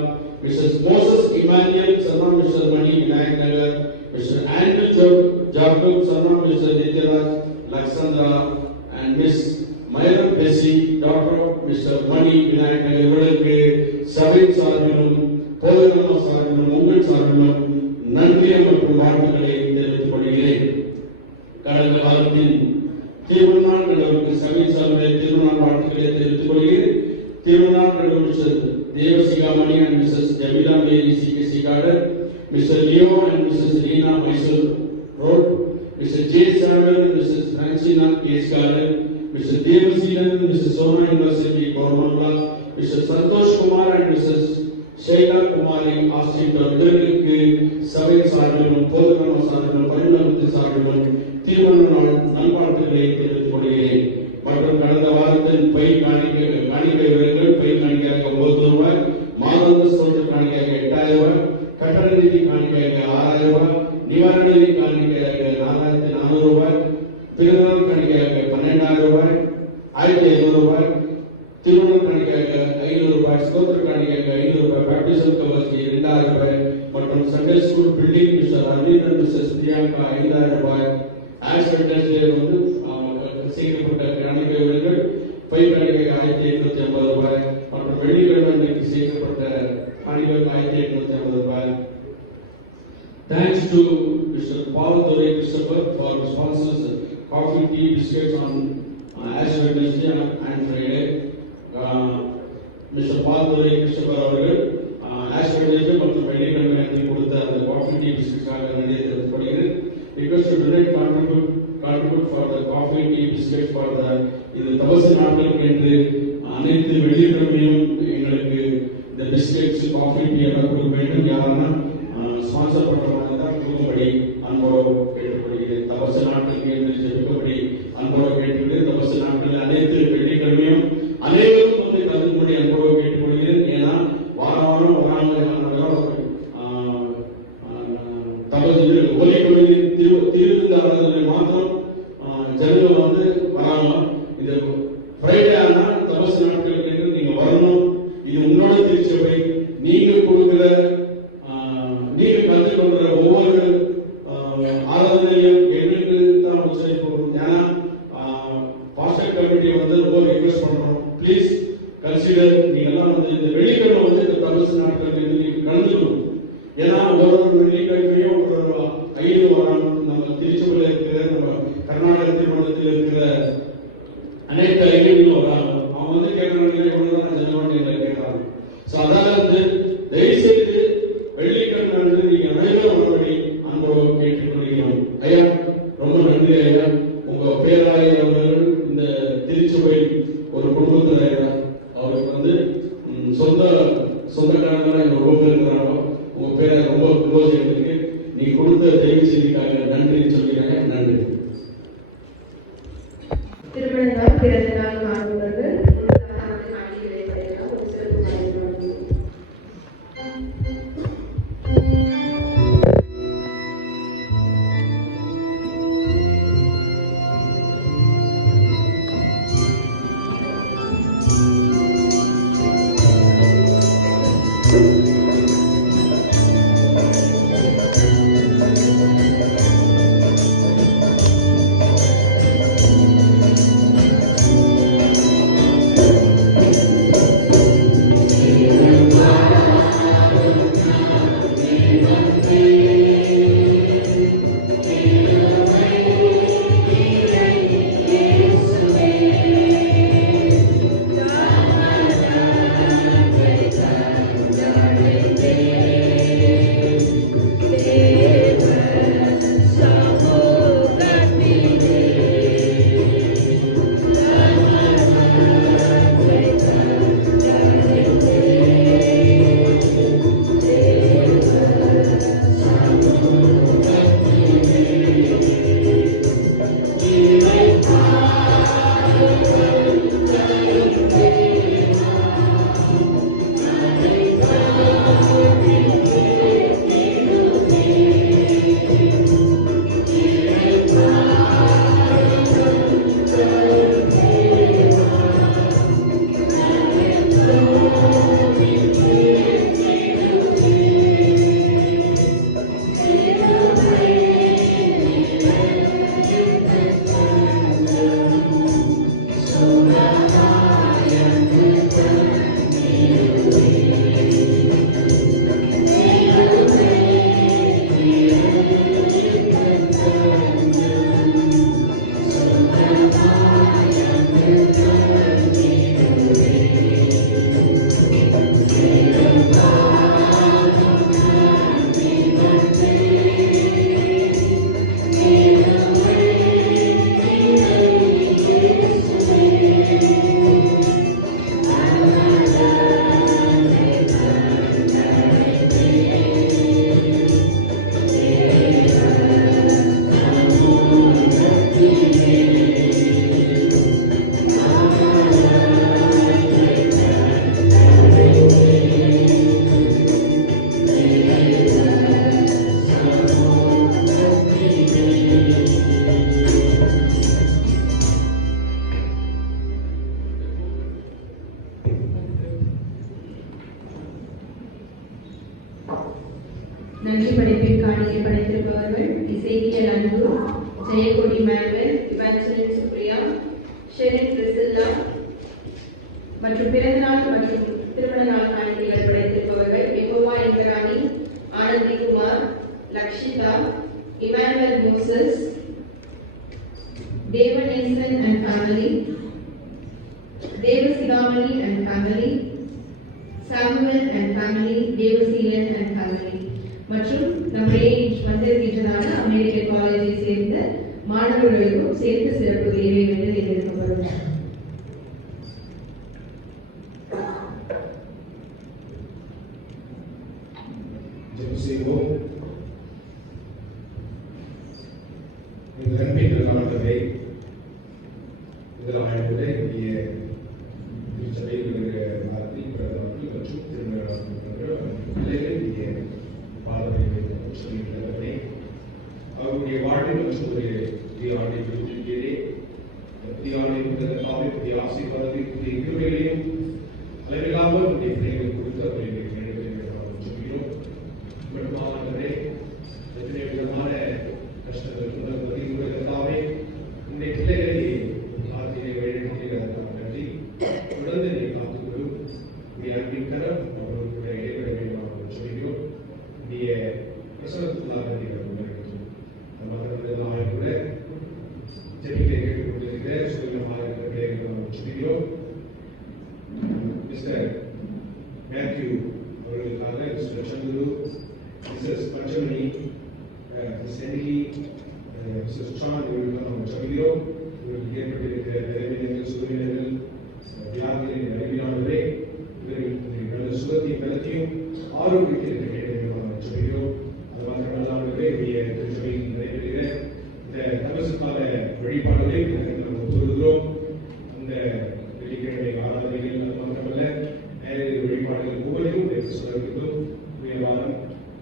mister Moses Emmanuel, சன்னா mister Mani Vinayak Nagar, mister Andrew Jacob, சன்னா mister Nithyaraj Lakshandra and miss Miriam Bessie, doctor mister Mani Vinayak Nagar. இவர்களுக்கு சபை சார்பிலும் போதகமா சார்பிலும் உங்கள் சார்பிலும் நன்றி மற்றும் வாழ்த்துக்களை தெரிவித்துக் கொள்கிறேன். கடந்த காலத்தில் திருநாள் கண்டவருக்கு சபை சார்பில் திருநாள் வாழ்த்துக்களை தெரிவித்துக் கொள்கிறேன். திருநாள் கண்டவர் mister Devasigamani and missus Jameela Mary CKC garden, mister Leo and missus Reena Mysore road, mister J Samuel, missus Francina கேஸ் garden, mister Devaseelan, missus Sona university Koramangala, mister Santhosh Kumar and missus Shaila Kumari Austin. இவர்களுக்கு சபை சார்பிலும் போதகமா சார்பிலும் பரிணாமத்தின் சார்பிலும் திருமண நாள் நல்வாழ்த்துக்களை தெரிவித்துக் கொள்கிறேன். மற்றும் கடந்த வாரத்தில் பயிர் காணிக்கை விவரங்கள் பயிர் காணிக்கையாக 9 ரூபாய், மாதாந்த சொத்து காணிக்கையாக 8000 ரூபாய், கட்டட நிதி காணிக்கையாக 6000 ரூபாய், நிவாரண நிதி காணிக்கையாக 4400 ரூபாய், பிறநாள் காணிக்கையாக 12000 ரூபாய், 1500 ரூபாய், திருமண காணிக்கையாக 500 ரூபாய், ஸ்தோத்திர காணிக்கையாக 500 ரூபாய், பேப்டிசம் கவர்ஸ் 2000 ரூபாய் மற்றும் Sunday school building mister Aravind and missus Priyanka 5000 ரூபாய். ஆக்சிடென்ட்ல வந்து செய்யப்பட்ட காணிக்கை விவரங்கள் பயிர் காணிக்கை 1850 ரூபாய் மற்றும் வெள்ளிக்கிழமை செய்யப்பட்ட காணிக்கை 1850 ரூபாய். Thanks to Mr. Paul Dore Christopher for sponsors coffee, tea, biscuits on Ash Wednesday and Friday. Mr. Paul Dore Christopher அவர்கள் Ash Wednesday மற்றும் வெள்ளிக்கிழமை அன்றைக்கு கொடுத்த அந்த coffee, tea, biscuits-க்காக நன்றி தெரிவித்துக் கொள்கிறேன். Request to donate contribute for the coffee, tea, biscuits for the இது தபசு நாட்களுக்கு என்று அனைத்து வெள்ளிக்கிழமையும் எங்களுக்கு இந்த பிஸ்கெட்ஸ் காஃபி டீ எல்லாம் கொடுக்க வேண்டும். யாருன்னா ஸ்பான்சர் பண்ற மாதிரி தான் கொடுக்க ஜெபிக்கும்படி அன்போடு கேட்டுக்கொள்கிறேன். தபசு நாட்களுக்கு என்று ஜெபிக்கும்படி அன்போடு கேட்டுக்கொள்கிறேன். தபசு நாட்களில் அனைத்து வெள்ளிக்கிழமையும் அனைவரும் வந்து கலந்தும்படி அன்போடு கேட்டுக்கொள்கிறேன். ஏன்னா வாரம் வராங்க தபசு ஒலிக்கொள்ளின் திருவிழா மாத்திரம் ஜனங்கள் வந்து வராங்க. இந்த ஃப்ரைடே ஆனால் தபசு நாட்களுக்கு என்று நீங்க வரணும். இது உங்களோட திருச்சபை. நீங்க கொடுக்கிற நீங்க கற்றுக்கொள்கிற ஒவ்வொரு ஆராதனையும் எங்களுக்கு தான் உற்சாகிப்பு வரும். ஏன்னா பாஸ்டர் கமிட்டி வந்து ரொம்ப ரிக்வெஸ்ட் பண்றோம். ப்ளீஸ் கன்சிடர் நீங்க எல்லாம் வந்து இந்த வெள்ளிக்கிழமை வந்து இந்த தபசு நாட்களுக்கு நீங்க கலந்துக்கணும். ஏன்னா ஒரு வெள்ளிக்கிழமையும் ஒரு 5 வாரம் நம்ம திருச்சபையில் இருக்கிற நம்ம கர்நாடக திருமணத்தில் இருக்கிற அனைத்து ஐடியர்களும் வராங்க. அவங்க வந்து கேட்கறாங்க எவ்வளவுதான் ஜனவாண்டியில் கேட்கறாங்க. ஸோ அதாவது தயவுசெய்து வெள்ளிக்கிழமை நீங்க அனைவரும் வரும்படி அன்போடு கேட்டுக்கொள்கிறோம். ஐயா ரொம்ப நன்றி ஐயா. உங்க பேராயர் அவர்கள் இந்த திருச்சபை ஒரு குடும்பத்தில் அவருக்கு வந்து சொந்தக்காரங்களா எங்க குடும்பத்தில் இருக்கிறாங்க. உங்க பேரை ரொம்ப க்ளோஸ் இருக்கு. நீ கொடுத்த தெய்வ செய்திக்காக நன்றி சொல்கிறேன். நன்றி. திருமண நாள் பிறந்த நாள் காண்பவர்கள் நன்றி படைப்பில் காணிக்கை படைத்திருப்பவர்கள் Ezekiel Anbu, Jayakodi Manuel, Evangeline Supriya, Sherin Priscilla மற்றும் பிறந்தநாள் மற்றும் திருமண நாள் காணிக்கைகள் படைத்திருப்பவர்கள் Jehovah Indrani, Anandhi Kumar, Lakshitha, Emmanuel Moses, Devanesan and family, Devasigamani and family, Samuel and family, Devaseelan and family மற்றும் நம்முடைய வந்திருக்கின்றதான அமெரிக்க காலேஜை சேர்ந்த மாணவர்களுக்கும் சேர்த்து சிறப்பு தேவை என்று தேர்ந்தெடுக்கப்படும். உங்களுடைய வாழ்வில் மற்றும் ஒரு புதிய ஆண்டை கொடுத்திருக்கிறே. புதிய ஆண்டை கொடுத்ததற்காக புதிய ஆசீர்வாதத்தை புதிய கிருபைகளையும் அளவில்லாமல் உங்களுடைய பிள்ளைகள் கொடுத்து அவர்களை சொல்கிறோம். பெருமானவரே, எத்தனை விதமான கஷ்டங்கள் பதிவுகளுக்காகவே உங்களுடைய பிள்ளைகளை ஆற்றினை வழிநடத்துகிறதற்காக நன்றி. தொடர்ந்து நீ காத்துக்கொள்ளும் உடைய அன்பின் கரம் அவர்களுடைய இடைவெளி வேண்டும் சொல்கிறோம். உடைய பிரசனத்துக்குள்ளாக நீங்கள் மற்றவர்களாக கூட ஜெபிக்க கேட்டுக்கொண்டிருக்கிற சுயமாக இருக்கிற பிள்ளைகள் சொல்கிறோம். மிஸ்டர் மேத்யூ அவர்களுக்காக mister Chandru, missus Panchamani, miss Emily, missus சான் இவர்களுக்கு நாம் சொல்கிறோம். இவர்களுக்கு ஏற்பட்டிருக்கிற நிறைவேற்றங்கள் சூழ்நிலைகள் வியாதிகளின் அறிவியானவரே இவர்களுக்கு நல்ல சுகத்தையும் பலத்தையும் ஆரோக்கியத்தில் கேட்டு நாம் சொல்கிறோம். அது மாத்திரமல்லாமலே இவருடைய திருச்சபையில் நடைபெறுகிற இந்த தபசுக்கால வழிபாடுகளை நாம் ஒப்புகிறோம். அந்த வெள்ளிக்கிழமை ஆராதனைகள் அது மாத்திரமல்ல நேரடி வழிபாடுகள் ஒவ்வொன்றையும் சொல்லிருக்கிறோம். வாரம்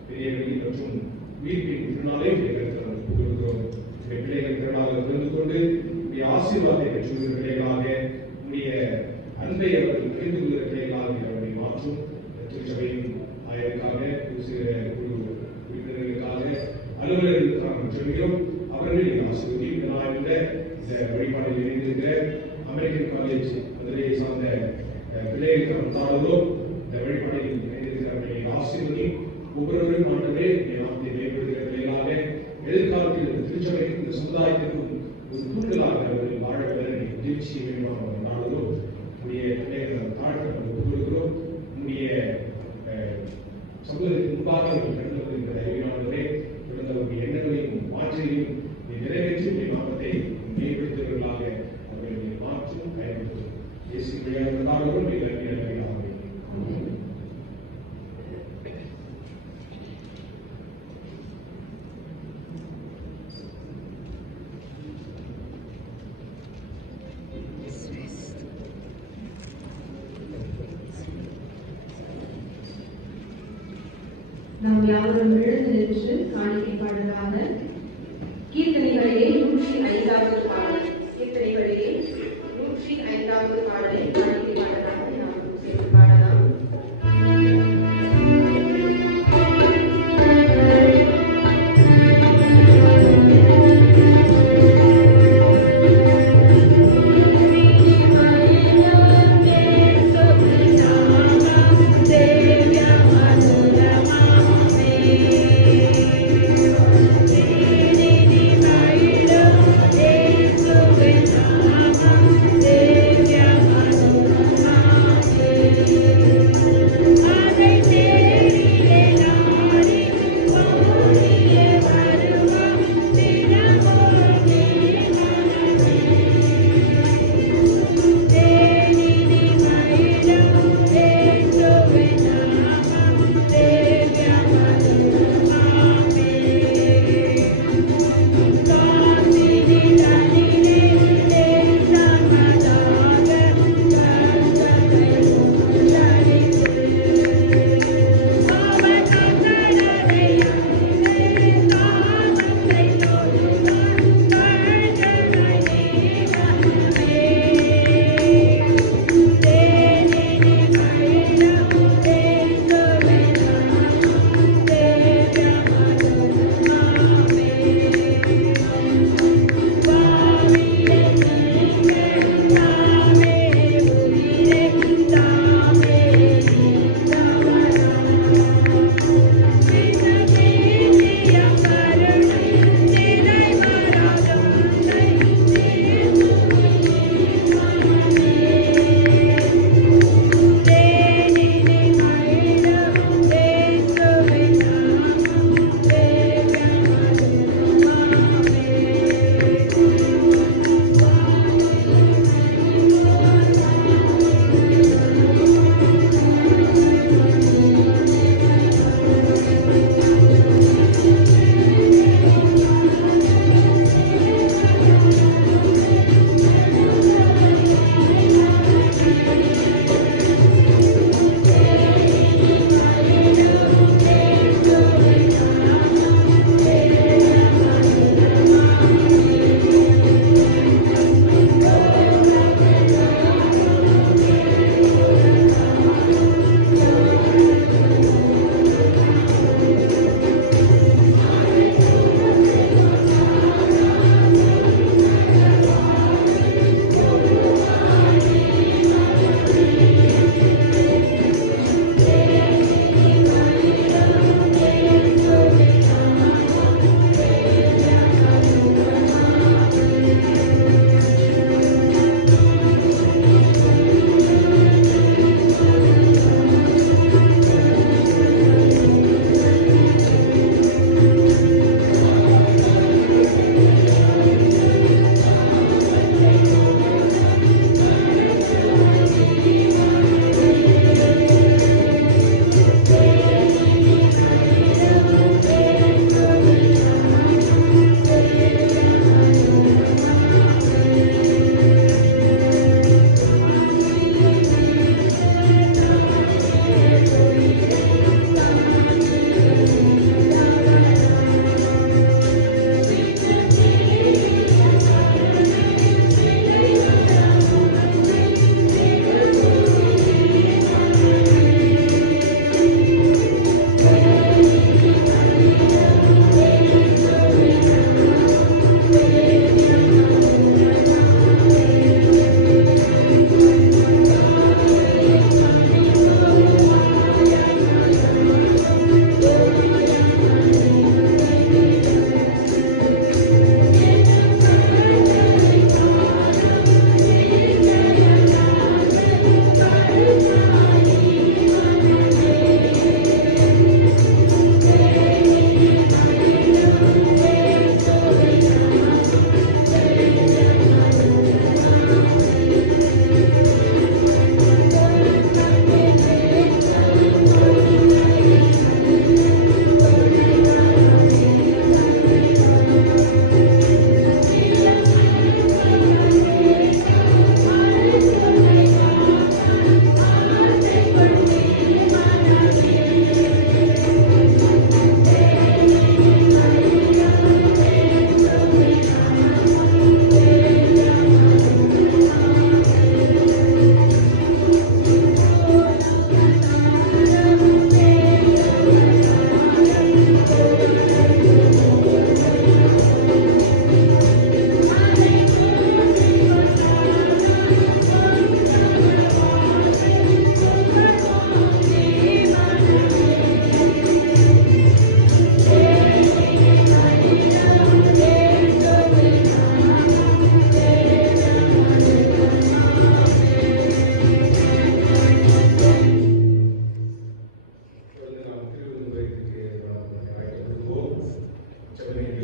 பெரிய வெள்ளி மற்றும் உயிர்ப்பின் திருநாளை நாம் ஒப்புகிறோம். பிள்ளைகள் திருநாளாக கலந்து கொண்டு ஆசீர்வாதத்தை பெற்றுள்ள பிள்ளைகளாக உடைய அன்பை அவர்கள் புரிந்து கொள்கிற பிள்ளைகளாக அவர்களை மாற்றும். திருச்சபையின் ஆயருக்காக உறுப்பினர்களுக்காக அலுவலர்களுக்காக சொல்கிறோம். அவர்களை ஆசீர்வதி இந்த வழிபாட்டில் இணைந்திருக்கிற அமெரிக்கன் காலேஜ் மதுரையை சார்ந்த பிள்ளைகளுக்கு வந்தாலும் இந்த வழிபாட்டில் இணைந்திருக்கிற அவர்களை ஆசீர்வதி ஒவ்வொருவரும் ஆண்டவரே நாட்டை மேம்படுகிற பிள்ளைகளாக எதிர்காலத்தில் திருச்சபைக்கும் இந்த சமுதாயத்திற்கும் ஒரு கூடுதலாக அவர்கள் வாழ உதவி செய்ய வேண்டும். நாளும் உடைய பிள்ளைகள் தாழ்த்த ஒப்புக் கொடுக்கிறோம். உடைய சமூகத்திற்கு முன்பாக கடந்து கொண்டிருக்கிற அறிவியாளர்களே அவருடைய எண்ணங்களையும் மாற்றையும் நிறைவேற்றி நாமத்தை மேம்படுத்துவர்களாக அவர்களை மாற்றும் பயன்படுத்தும். இயேசு விளையாடுவதாகவும் நாம் யாவரும் எழுந்து நின்று காணிக்கை பாடலாக கீர்த்தனைகளிலே 105வது பாடல், கீர்த்தனைகளிலே 105வது பாடலை காணிக்கை பாடலாக நாம் சேர்ந்து பாடலாம். Thank you.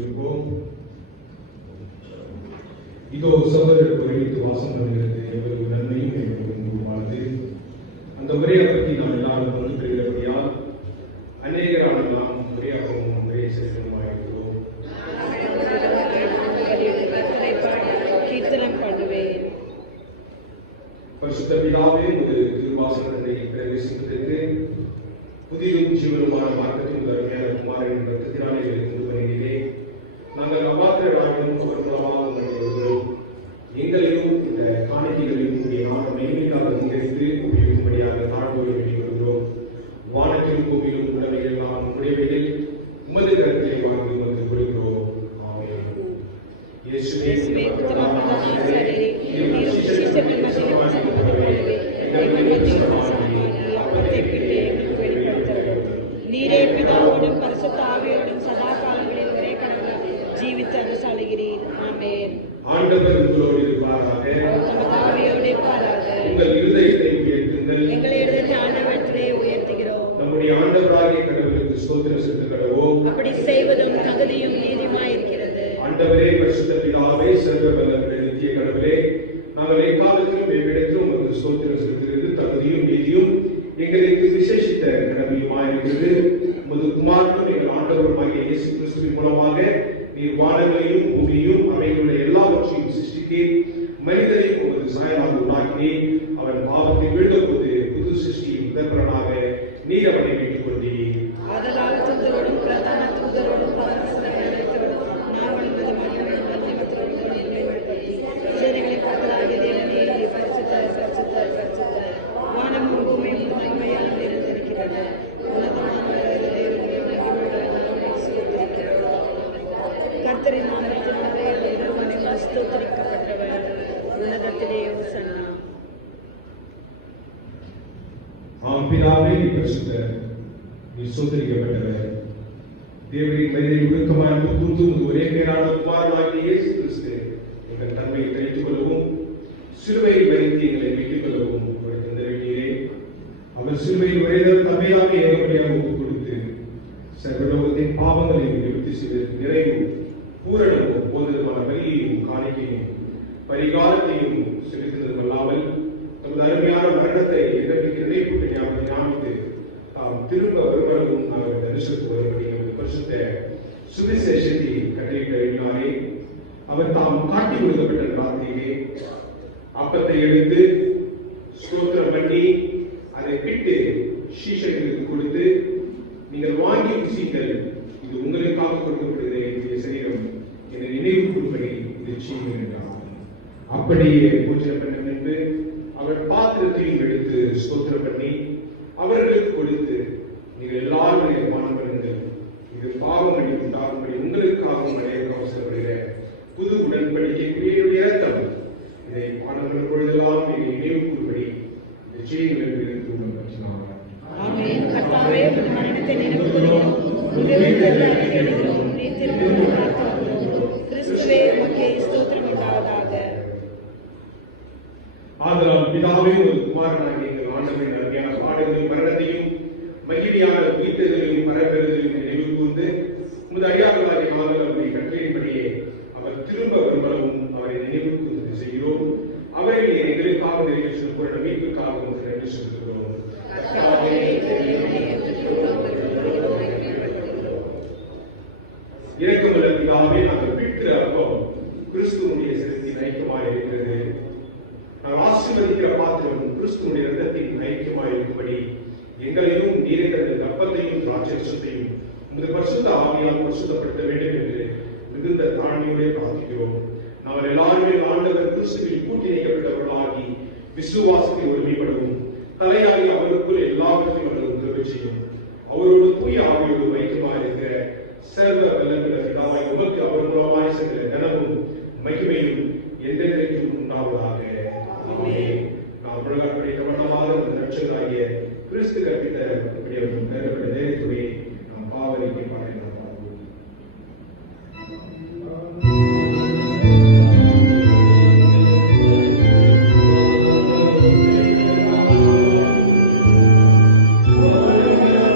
ஜெபிப்போம். இதோ சகோதரர் குறித்து வாசம் பண்ணுகிறது எவ்வளவு நன்மையும் எவ்வளவு வாழ்ந்து அந்த ஒரே பற்றி நாம் எல்லாரும் வந்து பெறுகிறபடியால் அநேகரான நாம் ஒரே அப்பமும் ஒரே செல்வமாக இருக்கிறோம். பரிசுத்த பிதாவே ஒரு திருவாசகத்தை பிரவேசிப்பதற்கு புதியும் ஜீவனுமான மார்க்கத்தின் அருமையான குமாரின் ரத்தத்தினாலே இருந்து வருகிறே நாங்கள் அபாத்திரராகவும் அவர் மூலமாக வருகிறோம். எங்களையும் இந்த காணிக்கைகளையும் நாம் மெய்மையாக அங்கீகரித்து உபயோகிக்கும்படியாக தாழ்வோடு வேண்டி வருகிறோம். வானத்திலும் பூமியிலும் உள்ளவைகள் நாம் உடையவையில் உமது கருத்திலே வாங்கி வந்து கொடுக்கிறோம். ஆமென். இயேசுவே நீரே பிதாவோடும் பரிசுத்த ஆவியோடும் சதா காலங்களில் ஒரே கடவுளாக ஜீவித்து அரசாளுகிறீர். ஆமென். ஆண்டவர் உங்களோடு இருப்பாராக. உமது ஆவியோடு இருப்பாராக. உங்கள் இருதயத்தை உயர்த்துங்கள். எங்கள் இருதயத்தை ஆண்டவரிடத்திலே உயர்த்துகிறோம். நம்முடைய ஆண்டவராகிய கடவுளுக்கு ஸ்தோத்திரம் செலுத்துகிறோம். அப்படி செய்வதும் தகுதியும் நீதியுமாய் இருக்கிறது. ஆண்டவரே, பரிசுத்த பிதாவே, சர்வ வல்லமையுள்ள நித்திய கடவுளே, நாங்கள் எக்காலத்திலும் எவ்விடத்திலும் உங்களுக்கு ஸ்தோத்திரம் செலுத்துகிறது தகுதியும் நீதியும் எங்களுக்கு விசேஷித்த கடமையுமாயிருக்கிறது. உமது குமாரனும் எங்கள் ஆண்டவருமாகிய இயேசு கிறிஸ்துவின் மூலமாக நீர் வானங்களையும் பூமியையும் அவைகளுடைய எல்லாவற்றையும் சிருஷ்டித்தீர். மனிதனையும் உமது சாயலாக உண்டாக்கினீர். அவன் பாவத்தை வீழ்ந்தபோது புது சிருஷ்டியின் முதற்பலனாக நீர் அவனை மீட்டுக் கொண்டீர். அதனால் தூதரோடும் பிரதான தூதரோடும் பரமசிவனோடும் நான் வந்தது மகிமையும் மகிமத்தோடும் மேம்படுத்தி சேனைகளை பார்த்தலாகிய தேவனே பரிசுத்தர் பரிசுத்தர் பரிசுத்தர் வானமும் பூமியும் மகிமையால் நிறைந்திருக்கிறது. கர்த்தரின் நாமத்தினாலே ஒருவனும் ஸ்தோத்திரிக்கப்பட்டவர். உன்னதத்திலே ஓசன்னா. பிதாவே, நீ பரிசுத்தர், நீ ஸ்தோத்திரிக்கப்பட்டவர். தேவனின் மனிதனை ஒழுக்கமாய் அன்பும் ஒரே பேரான குமாரனாகிய இயேசு கிறிஸ்து எங்கள் தன்மையை தெரிந்து கொள்ளவும் சிலுவையில் வைத்து எங்களை மீட்டுக் கொள்ளவும் அவர் தந்தவீரே. அவர் சிலுவையில் வரைதல் தம்மையாக ஏகப்படியாக ஒப்புக் கொடுத்து சர்வலோகத்தின் பாவங்களை நிவர்த்தி செய்வதற்கு நிறைவும் பூரணமும் போதுமான வழியையும் காணிக்கையும் பரிகாரத்தையும் செலுத்துவதும் அல்லாமல் தமது அருமையான மரணத்தை எங்களுக்கு நினைப்பு ஞாபகித்து தாம் திரும்ப வருவதும் நாங்கள் தரிசித்து வரும்படி பரிசுத்த சுவிசேஷத்தை கட்டளையிட்ட எண்ணினாரே. அவர் தாம் காட்டி கொடுக்கப்பட்ட ராத்திரியிலே அப்பத்தை எடுத்து ஸ்தோத்திரம் பண்ணி அதை பிட்டு சீஷர்களுக்கு கொடுத்து, நீங்கள் வாங்கி புசிங்கள், இது உங்களுக்காக கொடுக்கப்படுகிற என்னுடைய சரீரம் என நினைவு கூறும்படி இதை செய்யுங்கள் என்றார். அப்படியே பூஜை பண்ண பின்பு அவர் பாத்திரத்தையும் எடுத்து ஸ்தோத்திரம் பண்ணி அவர்களுக்கு கொடுத்து, நீங்கள் எல்லாரும் பானம் பண்ணுங்கள், இது பாவமணி உண்டாகும்படி உங்களுக்காகவும் அநேக அவசரப்படுகிற புது உடன்படிக்கைக்குரிய இரத்தம், இதை பானம் பண்ணும் பொழுதெல்லாம் நீங்கள் நினைவு கூறும்படி இதை செய்யுங்கள் என்று பற்றினார். ஆமென். கர்த்தாவே, உமது மரணத்தை நினைவு கூறுகிறோம். உயிர்த்தெழுந்த அறிக்கையிடுகிறோம். நீர் திரும்பவும் பார்க்கிறோம். கிறிஸ்துவே, உமக்கே ஸ்தோத்திரம் உண்டாவதாக. ஆதலால் பிதாவே, ஒரு குமாரனாகிய எங்கள் ஆண்டவரின் அருமையான பாடுகளையும் மரணத்தையும் மகிமையான உயிர்த்தெழுதலையும் மரபெறுதலையும் நினைவு கூர்ந்து உமது அடியார்களாகிய நாங்கள் அவருடைய கட்டளையின்படியே அவர் திரும்ப வரும்பளவும் அவரை நினைவு கூர்ந்து செய்கிறோம். அவரை எங்களுக்காக நிறைவேற்றும் பூரண மீட்புக்காக உங்களுக்கு நன்றி செலுத்துகிறோம். இரக்கமுள்ள பிதாவே, நாங்கள் பிற்கிற அப்பம் கிறிஸ்துவனுடைய சிரத்தின் ஐக்கியமாக இருக்கிறது. நாங்கள் ஆசீர்வதிக்கிற பாத்திரம் கிறிஸ்துவனுடைய இரத்தத்தின் ஐக்கியமாக இருக்கும்படி எங்களையும் நீரை தந்த அப்பத்தையும் திராட்சையும் உமது பரிசுத்த ஆவியால் பரிசுத்தப்படுத்த வேண்டும் என்று மிகுந்த தாழ்மையோடு பிரார்த்திக்கிறோம். நாங்கள் எல்லாருமே ஆண்டவர் கிறிஸ்துவில் கூட்டி இணைக்கப்பட்டவர்களாகி விசுவாசத்தை ஒருமைப்படவும் தலையாகி அவருக்குள் எல்லாவற்றையும் அவர்கள் உதவி செய்யும். அவரோடு தூய ஆவியோடு ஐக்கியமாக இருக்கிற சர்வ வல்லமையுள்ள பிதாவாய் உமக்கு அவர் மூலமாய் சென்ற கனமும் மகிமையும் என்றென்றைக்கும் உண்டாவதாக. ஆமென். நாம் உலகப்படைத்த வண்ணமாக நட்சத்திராகிய கிறிஸ்து கற்பித்த நேரத்துடைய நாம் பாவனைக்கு பாடலாம். Oh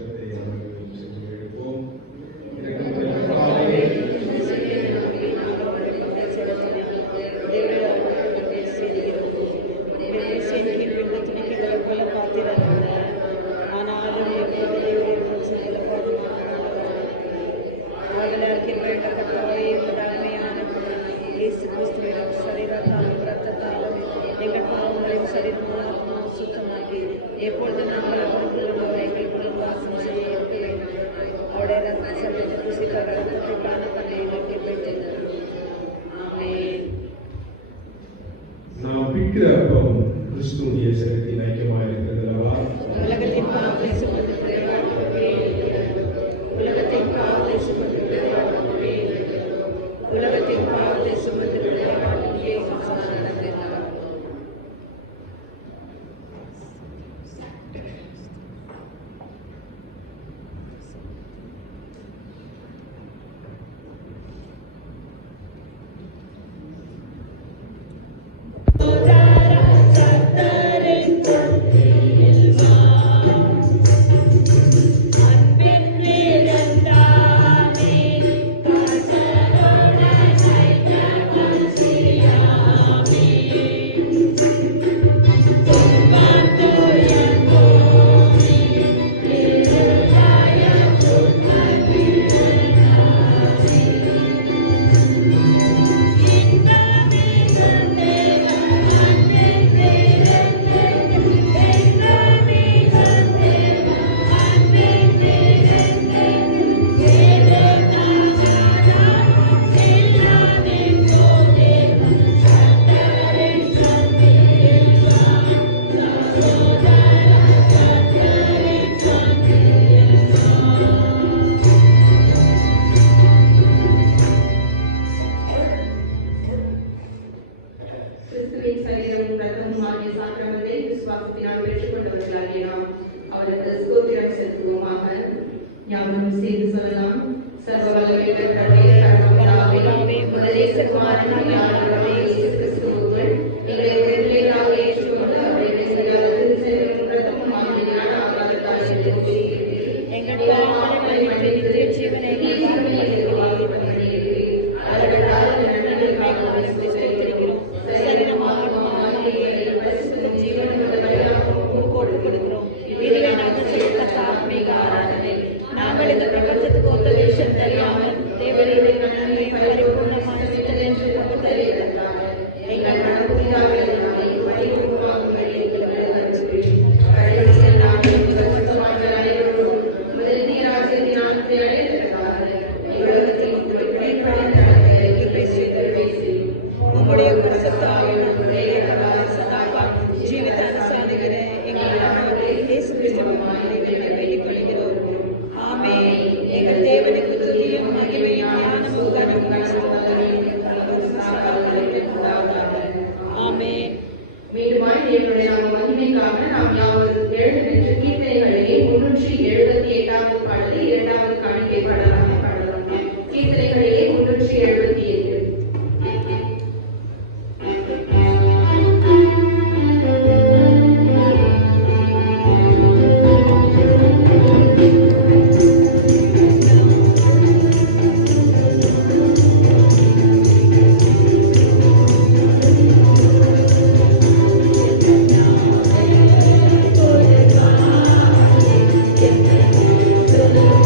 ஜெபத்தை அவர்கள் சென்று எழுப்போம். எப்பொழுது நாங்கள் அவர்களுடன் எங்களுக்குள் வாசம் செய்ய இருக்க வேண்டும். அவருடைய ரத்த சபையை புசித்த ரத்தத்தை காண பண்ண எங்களுக்கு பெற்றது. ஆமென். நாம் பிக்கிற அப்பம் கிறிஸ்துவின் சரீரத்தின் ஐக்கியமாக இருக்கிறது அல்லவா? உலகத்தின் பாவத்தை சுமந்து உலகத்தின் பாவத்தை சுமந்து உலகத்தின் பாவத்தை சுமந்து கிறிஸ்துவின் சரீரமும் ரத்தமும் ஆகிய சாக்கிரமத்தை விசுவாசத்தினால் பெற்றுக்கொண்டவர்களாகிய நாம் அவருக்கு ஸ்தோத்திரம் செலுத்துவோமாக. யாவரும் சேர்ந்து சொல்லலாம். சர்வ வல்லமையுள்ள கடவுளே, பரமபிதாவே, உமது நேசகுமாரனாகிய ஆண்டவரே இயேசு கிறிஸ்துவுக்குள் எங்களை உடனடியாக ஏற்றுக்கொண்டு அவருடைய சரீரமும் ரத்தமும் ஆகிய ஞான ஆகாரத்தால் எங்களுக்கு எங்கள் பாவங்களை மன்னித்து ஜீவனை நாங்கள் இந்த பிரபஞ்சத்துக்கு ஒத்த வேஷம் தெரியாமல் தேவனுடைய நன்மை பரிபூர்ணமான சித்தமென்று பகுத்தறிந்தார். எங்கள் உம்முடைய பரிசுத்தாவின் சதாபா ஜீவிதான சாதிக்கிற எங்கள் இயேசு கிறிஸ்துவின் நாமத்தில் வேண்டிக் கொள்கிறோம். ஆமென். எங்கள் தேவனுக்கு துதியும் மகிமையும் ஞானமும் கனமும் ஸ்தோத்திரமும் சதா காலங்களிலும் உண்டாவதாக. ஆமென். மீண்டுமாய் தேவனுடைய நாம மகிமைக்காக நாம் யாவரும் எழுந்து நின்று கீர்த்தனைகளிலே 378வது பாடலை 2வது காணிக்கை பாடலாக பாடலாம். கீர்த்தனைகளிலே 378. Thank you.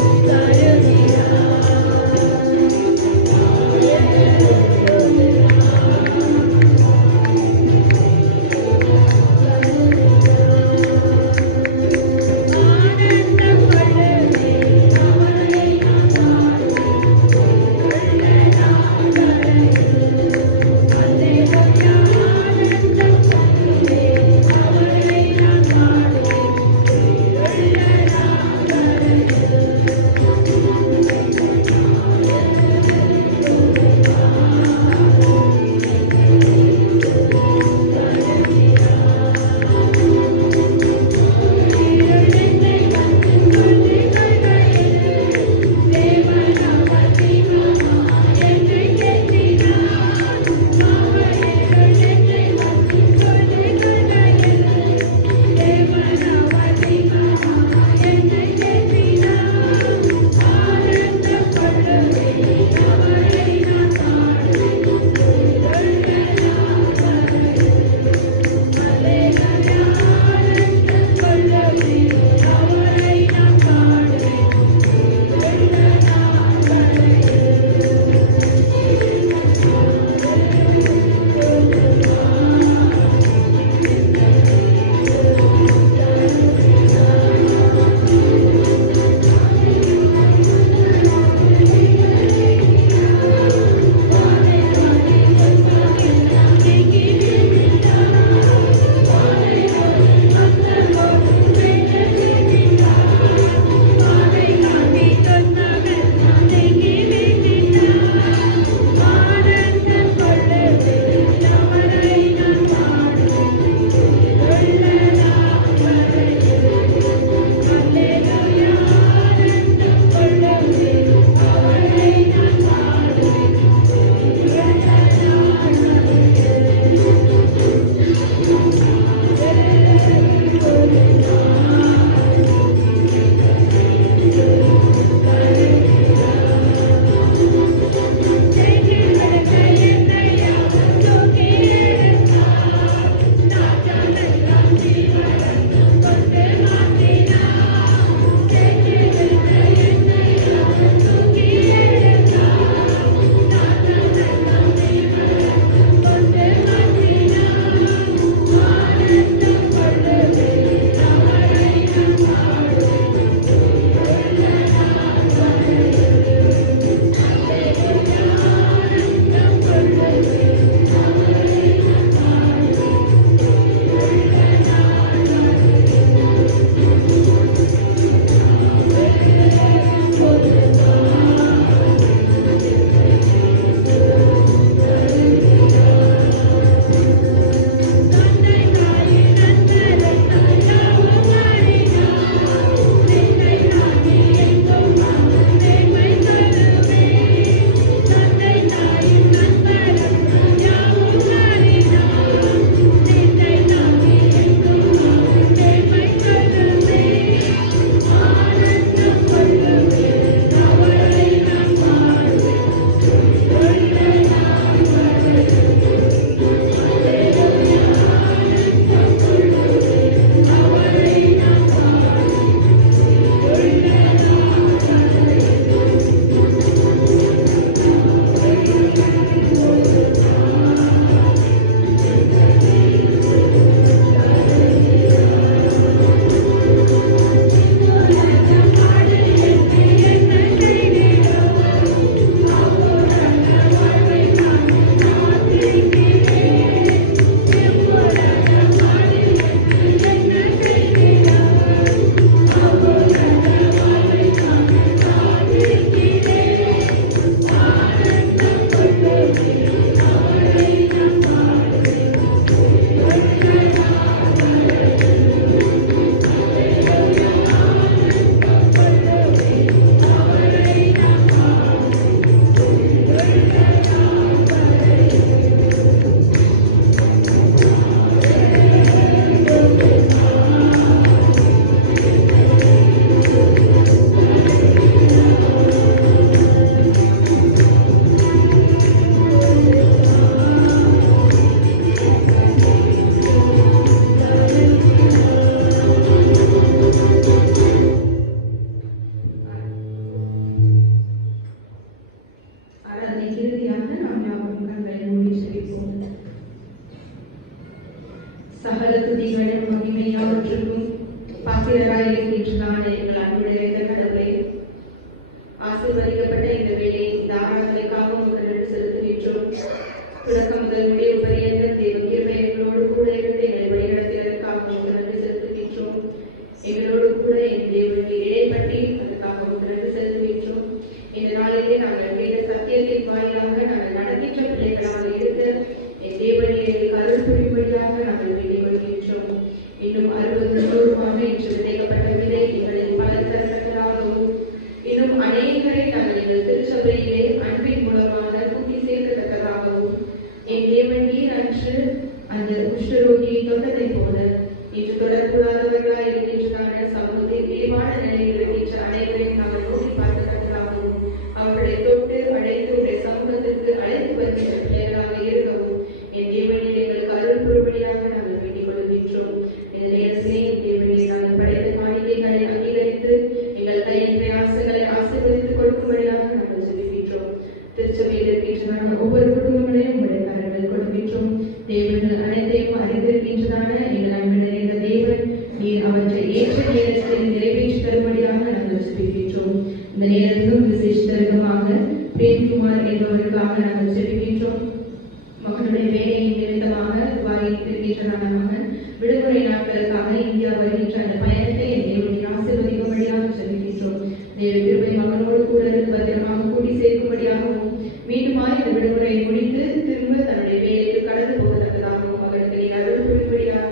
தேவ கிருபை மகனோடு கூட இருந்து பத்திரமாக கூட்டி சேர்க்கும்படியாகவும் மீண்டுமாய் இந்த விடுமுறையை முடித்து திரும்ப தன்னுடைய வேலைக்கு கடந்து போகத்தக்கதாகவும் மகனுக்கு நீ அருள் புரிபடியாக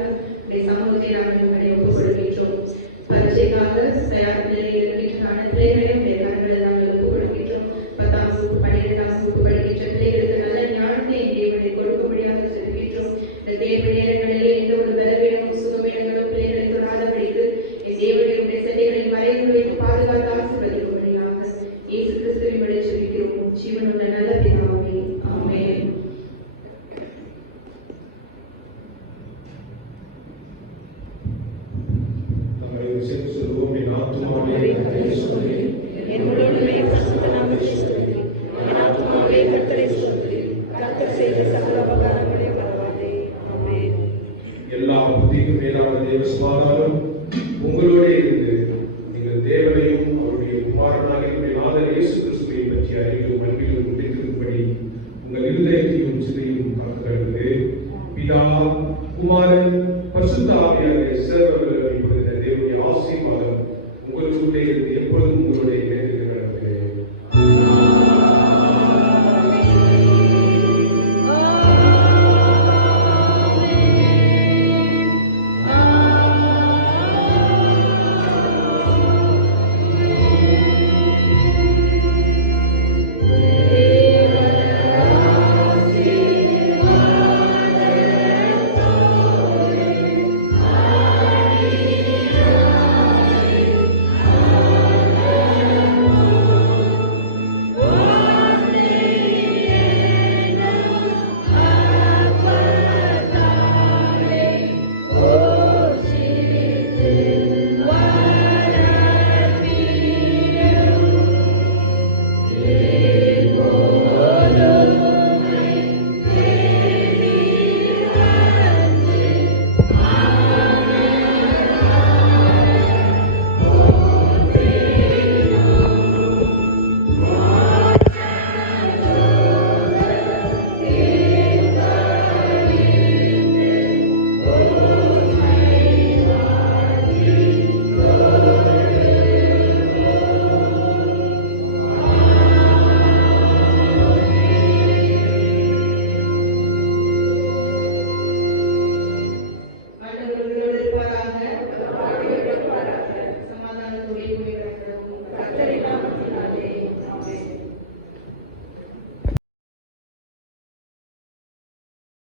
சமூகத்தை நாங்கள் உங்களை ஒப்புக் கொடுக்கின்றோம். பரீட்சைக்காக தயார் நிலையில் இருக்கின்றன பிள்ளைகளையும் கண்களை நாங்கள் ஒப்புக் கொடுக்கின்றோம். 10ஆம் வகுப்பு 12ஆம் வகுப்பு படிக்கின்ற பிள்ளைகளுக்கு நல்ல ஞானத்தை தேவனை கொடுக்கும்படியாக சொல்கின்றோம். இந்த தேர்வு நேரங்களிலே எந்த ஒரு பலவீனமும் சுகவீனங்களும் பிள்ளைகளை தொடாதபடிக்கு தேவனுடைய சட்டைகளை மறைந்து வைத்து பாதுகாத்து ஆசீர்வதிக்கும்படியாக இயேசு கிறிஸ்துவின் வழி சொல்கிறோம். ஜீவனுள்ள நல்ல பிதாவே, ஆமென். எல்லா புத்திக்கும் மேலான தேவ சமாதானம் உங்களோட இருந்து நீங்கள் தேவனையும் அவருடைய குமாரனாகிய நாதர் இயேசு கிறிஸ்துவை பற்றி அறிவிக்கும் அன்பில்